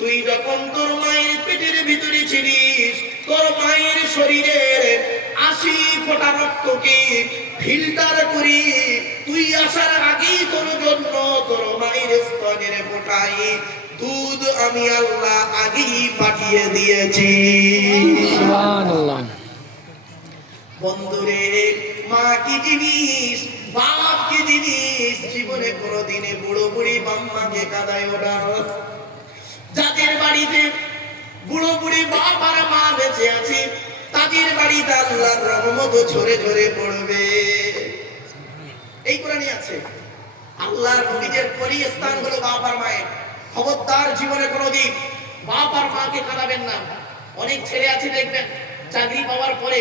তুই যখন তোর মায়ের পেটের ভিতরে ছিলিস তোর মায়ের শরীরের 80 ফোঁটা রক্তকে ফিল্টার করি তুই আসার আগেই তোর জন্য তোর মায়ের স্তনের ফোঁটাই দুধ আমি আল্লাহ আগেই পাঠিয়ে দিয়েছি সুবহানাল্লাহ। বন্ধুরে মা কি জিনিস বাপ কি জিনিস জীবনে কোনোদিনে বুড়ো বুড়ি বাম্মাকে কাঁদায় ওরা যাদের বাড়িতে বুড়ো বুড়ি বাপ আর মা বেঁচে আছে তাদের বাড়িতে আল্লাহর রহমত ঝরে ঝরে পড়বে এই কোরআনে আছে আল্লাহর নবীদের পরিস্থান হলো বাপ আর মায়ের খবরদার জীবনে কোনোদিন বাপ আর মাকে কাঁদাবেন না অনেক ছেলে আছে দেখবেন চাকরি পাওয়ার পরে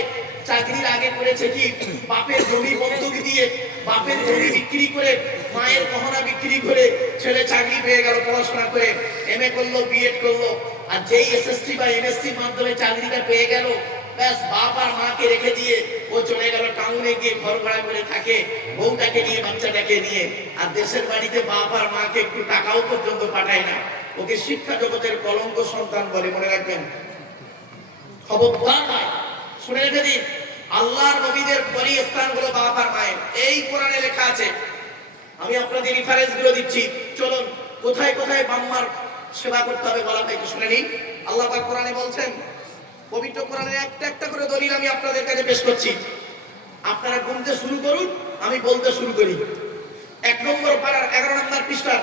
চাকরির আগে করেছে কি বাপের জমি বন্ধক দিয়ে বাপের জমি বিক্রি করে মায়ের গহনা বিক্রি করে ছেলে চাকরি পেয়ে গেল পড়াশোনা করে এমএ করলো বিএড করলো আর যেই এসএসসি বা এমএসসির মাধ্যমে চাকরিটা পেয়ে গেল ব্যাস বাপ আর মাকে রেখে দিয়ে ও চলে গেল টাউনে গিয়ে ঘর ভাড়া করে থাকে বউটাকে নিয়ে বাচ্চাটাকে নিয়ে আর দেশের বাড়িতে বাপ আর মাকে একটু টাকাও পর্যন্ত পাঠায় না ওকে শিক্ষা জগতের কলঙ্ক সন্তান বলে মনে রাখবেন খবরদার নয় শুনে রেখে দিন আল্লাহর নবীদের পরিস্থান গুলো বাপ আর মায়ের এই কোরআনে লেখা আছে আমি আপনাদের রেফারেন্স গুলো দিচ্ছি চলুন কোথায় কোথায় বাম্মার সেবা করতে হবে বলা হয়েছে শুনে নিন আল্লাহ পাক কোরআনে বলছেন পবিত্র কোরআনের একটা একটা করে দলিল আমি আপনাদের কাছে পেশ করছি, আপনারা গুনতে শুরু করুন, আমি বলতে শুরু করি। 1 নম্বর পারার 11 নম্বর পৃষ্ঠা,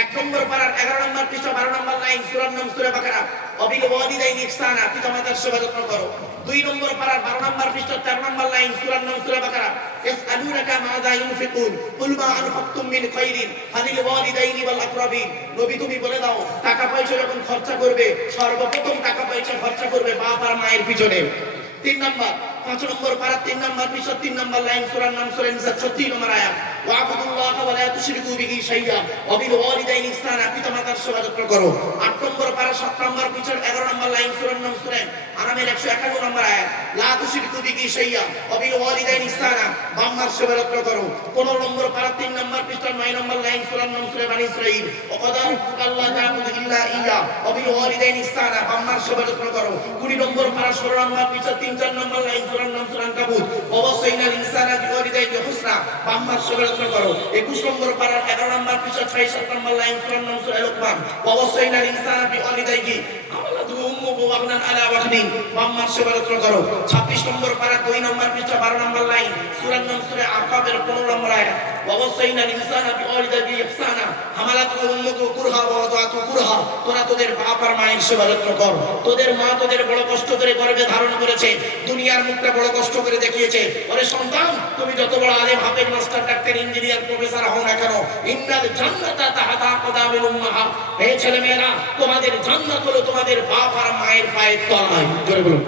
1 নম্বর পারার 11 নম্বর পৃষ্ঠা 12 নম্বর লাইন, সূরার নাম সূরা বাকারা, অবিল ওয়ালিদাইনি ইহসানা, পিতামাতার সেবা যত্ন করো। 2 নম্বর পারার 12 নম্বর পৃষ্ঠা 4 নম্বর লাইন, সূরার নাম সূরা বাকারা, ইয়াসআলুনাকা মাযা ইউনফিকুন কুল মা আনফাকতুম মিন খায়রিন ফালিল ওয়ালিদাইনি ওয়াল আকরাবিন। নবী তুমি বলে দাও, টাকা পয়সা যখন খরচা করবে, সর্বপ্রথম টাকা পয়সা খরচা করবে বাপ আর মায়ের পিছনে। 3 নম্বর 5 নম্বর পারা 3 নম্বর পৃষ্ঠা 3 নম্বর লাইন, সূরার নাম সূরা নিসা 36 নম্বর আয়াত, ওয়াবুদুল্লাহা ওয়া লা তুশরিকু বিহি শাইয়্যা ওয়া বিল ওয়ালিদাইনি ইহসানা, পিতামাতার সেবা যত্ন করো। 8 নম্বর পারা 7 নম্বর পৃষ্ঠা 11 নম্বর লাইন, সূরার নাম সূরা আনামের 151 নম্বর আয়াত, লা তুশরিকু বিহি শাইয়্যা ওয়া বিল ওয়ালিদাইনি ইহসানা, বাপ-মার সেবা যত্ন করো। 15 নম্বর পারা 3 নম্বর পৃষ্ঠা 9 নম্বর লাইন, সূরার নাম সূরা বানী ইসরাঈল, ওয়া ক্বাদা রাব্বুকা আল্লা তা'বুদু ইল্লা ইয়্যা ওয়া বিল ওয়ালিদাইনি ইহসানা, বাপ-মার সেবা যত্ন করো। 20 নম্বর পারা 16 নম্বর পৃষ্ঠা 3-4 নম্বর লাইন, সূরার নাম সূরা আনকাবুত, ওয়া ওয়াসাইনাল ইনসানা বিওয়ালিদাইহি হুসনা, বাপ-মার সেবা যত্ন করো। 21 নম্বর পারা 11 নম্বর পৃষ্ঠা 6-7 নম্বর লাইন, সূরার নাম সূরা লুকমান, ওয়া ওয়াসাইনাল ইনসানা বিওয়ালিদাইহি হামালাতহু উম্মুহু ওয়াহনান আলা ওয়াহনিন, বাপ-মার সেবা যত্ন করো। 26 নম্বর পারা 2 নম্বর পৃষ্ঠা 12 নম্বর লাইন, সূরার নাম সূরা আকাবের 15 নম্বর আয়াত, ওয়া ওয়াসাইনাল ইনসানা বিওয়ালিদাইহি ইহসানা হামালাতহু উম্মুহু কুরহা ওয়া ওয়াদাতুহু কুরহা। তোরা তোদের বাপ আর মায়ের সেবা যত্ন কর। তোদের মা তোদের বড় কষ্ট করে গর্ভে ধারণ করেছে, দুনিয়ার মুখটা বড় কষ্ট করে দেখিয়েছে। ওরে সন্তান, তুমি যত বড় আলেম, হাফেজ, মাস্টার, ডাক্তার, ইঞ্জিনিয়ার, প্রফেসর হও না কেন, ইন্নাল জান্নাতা তাহতা আকদামিল উম্মাহাত, হে ছেলে মেয়েরা, তোমাদের জান্নাত হলো তোমাদের বাপ আর মায়ের পায়ের তলায়। জোরে বলুন।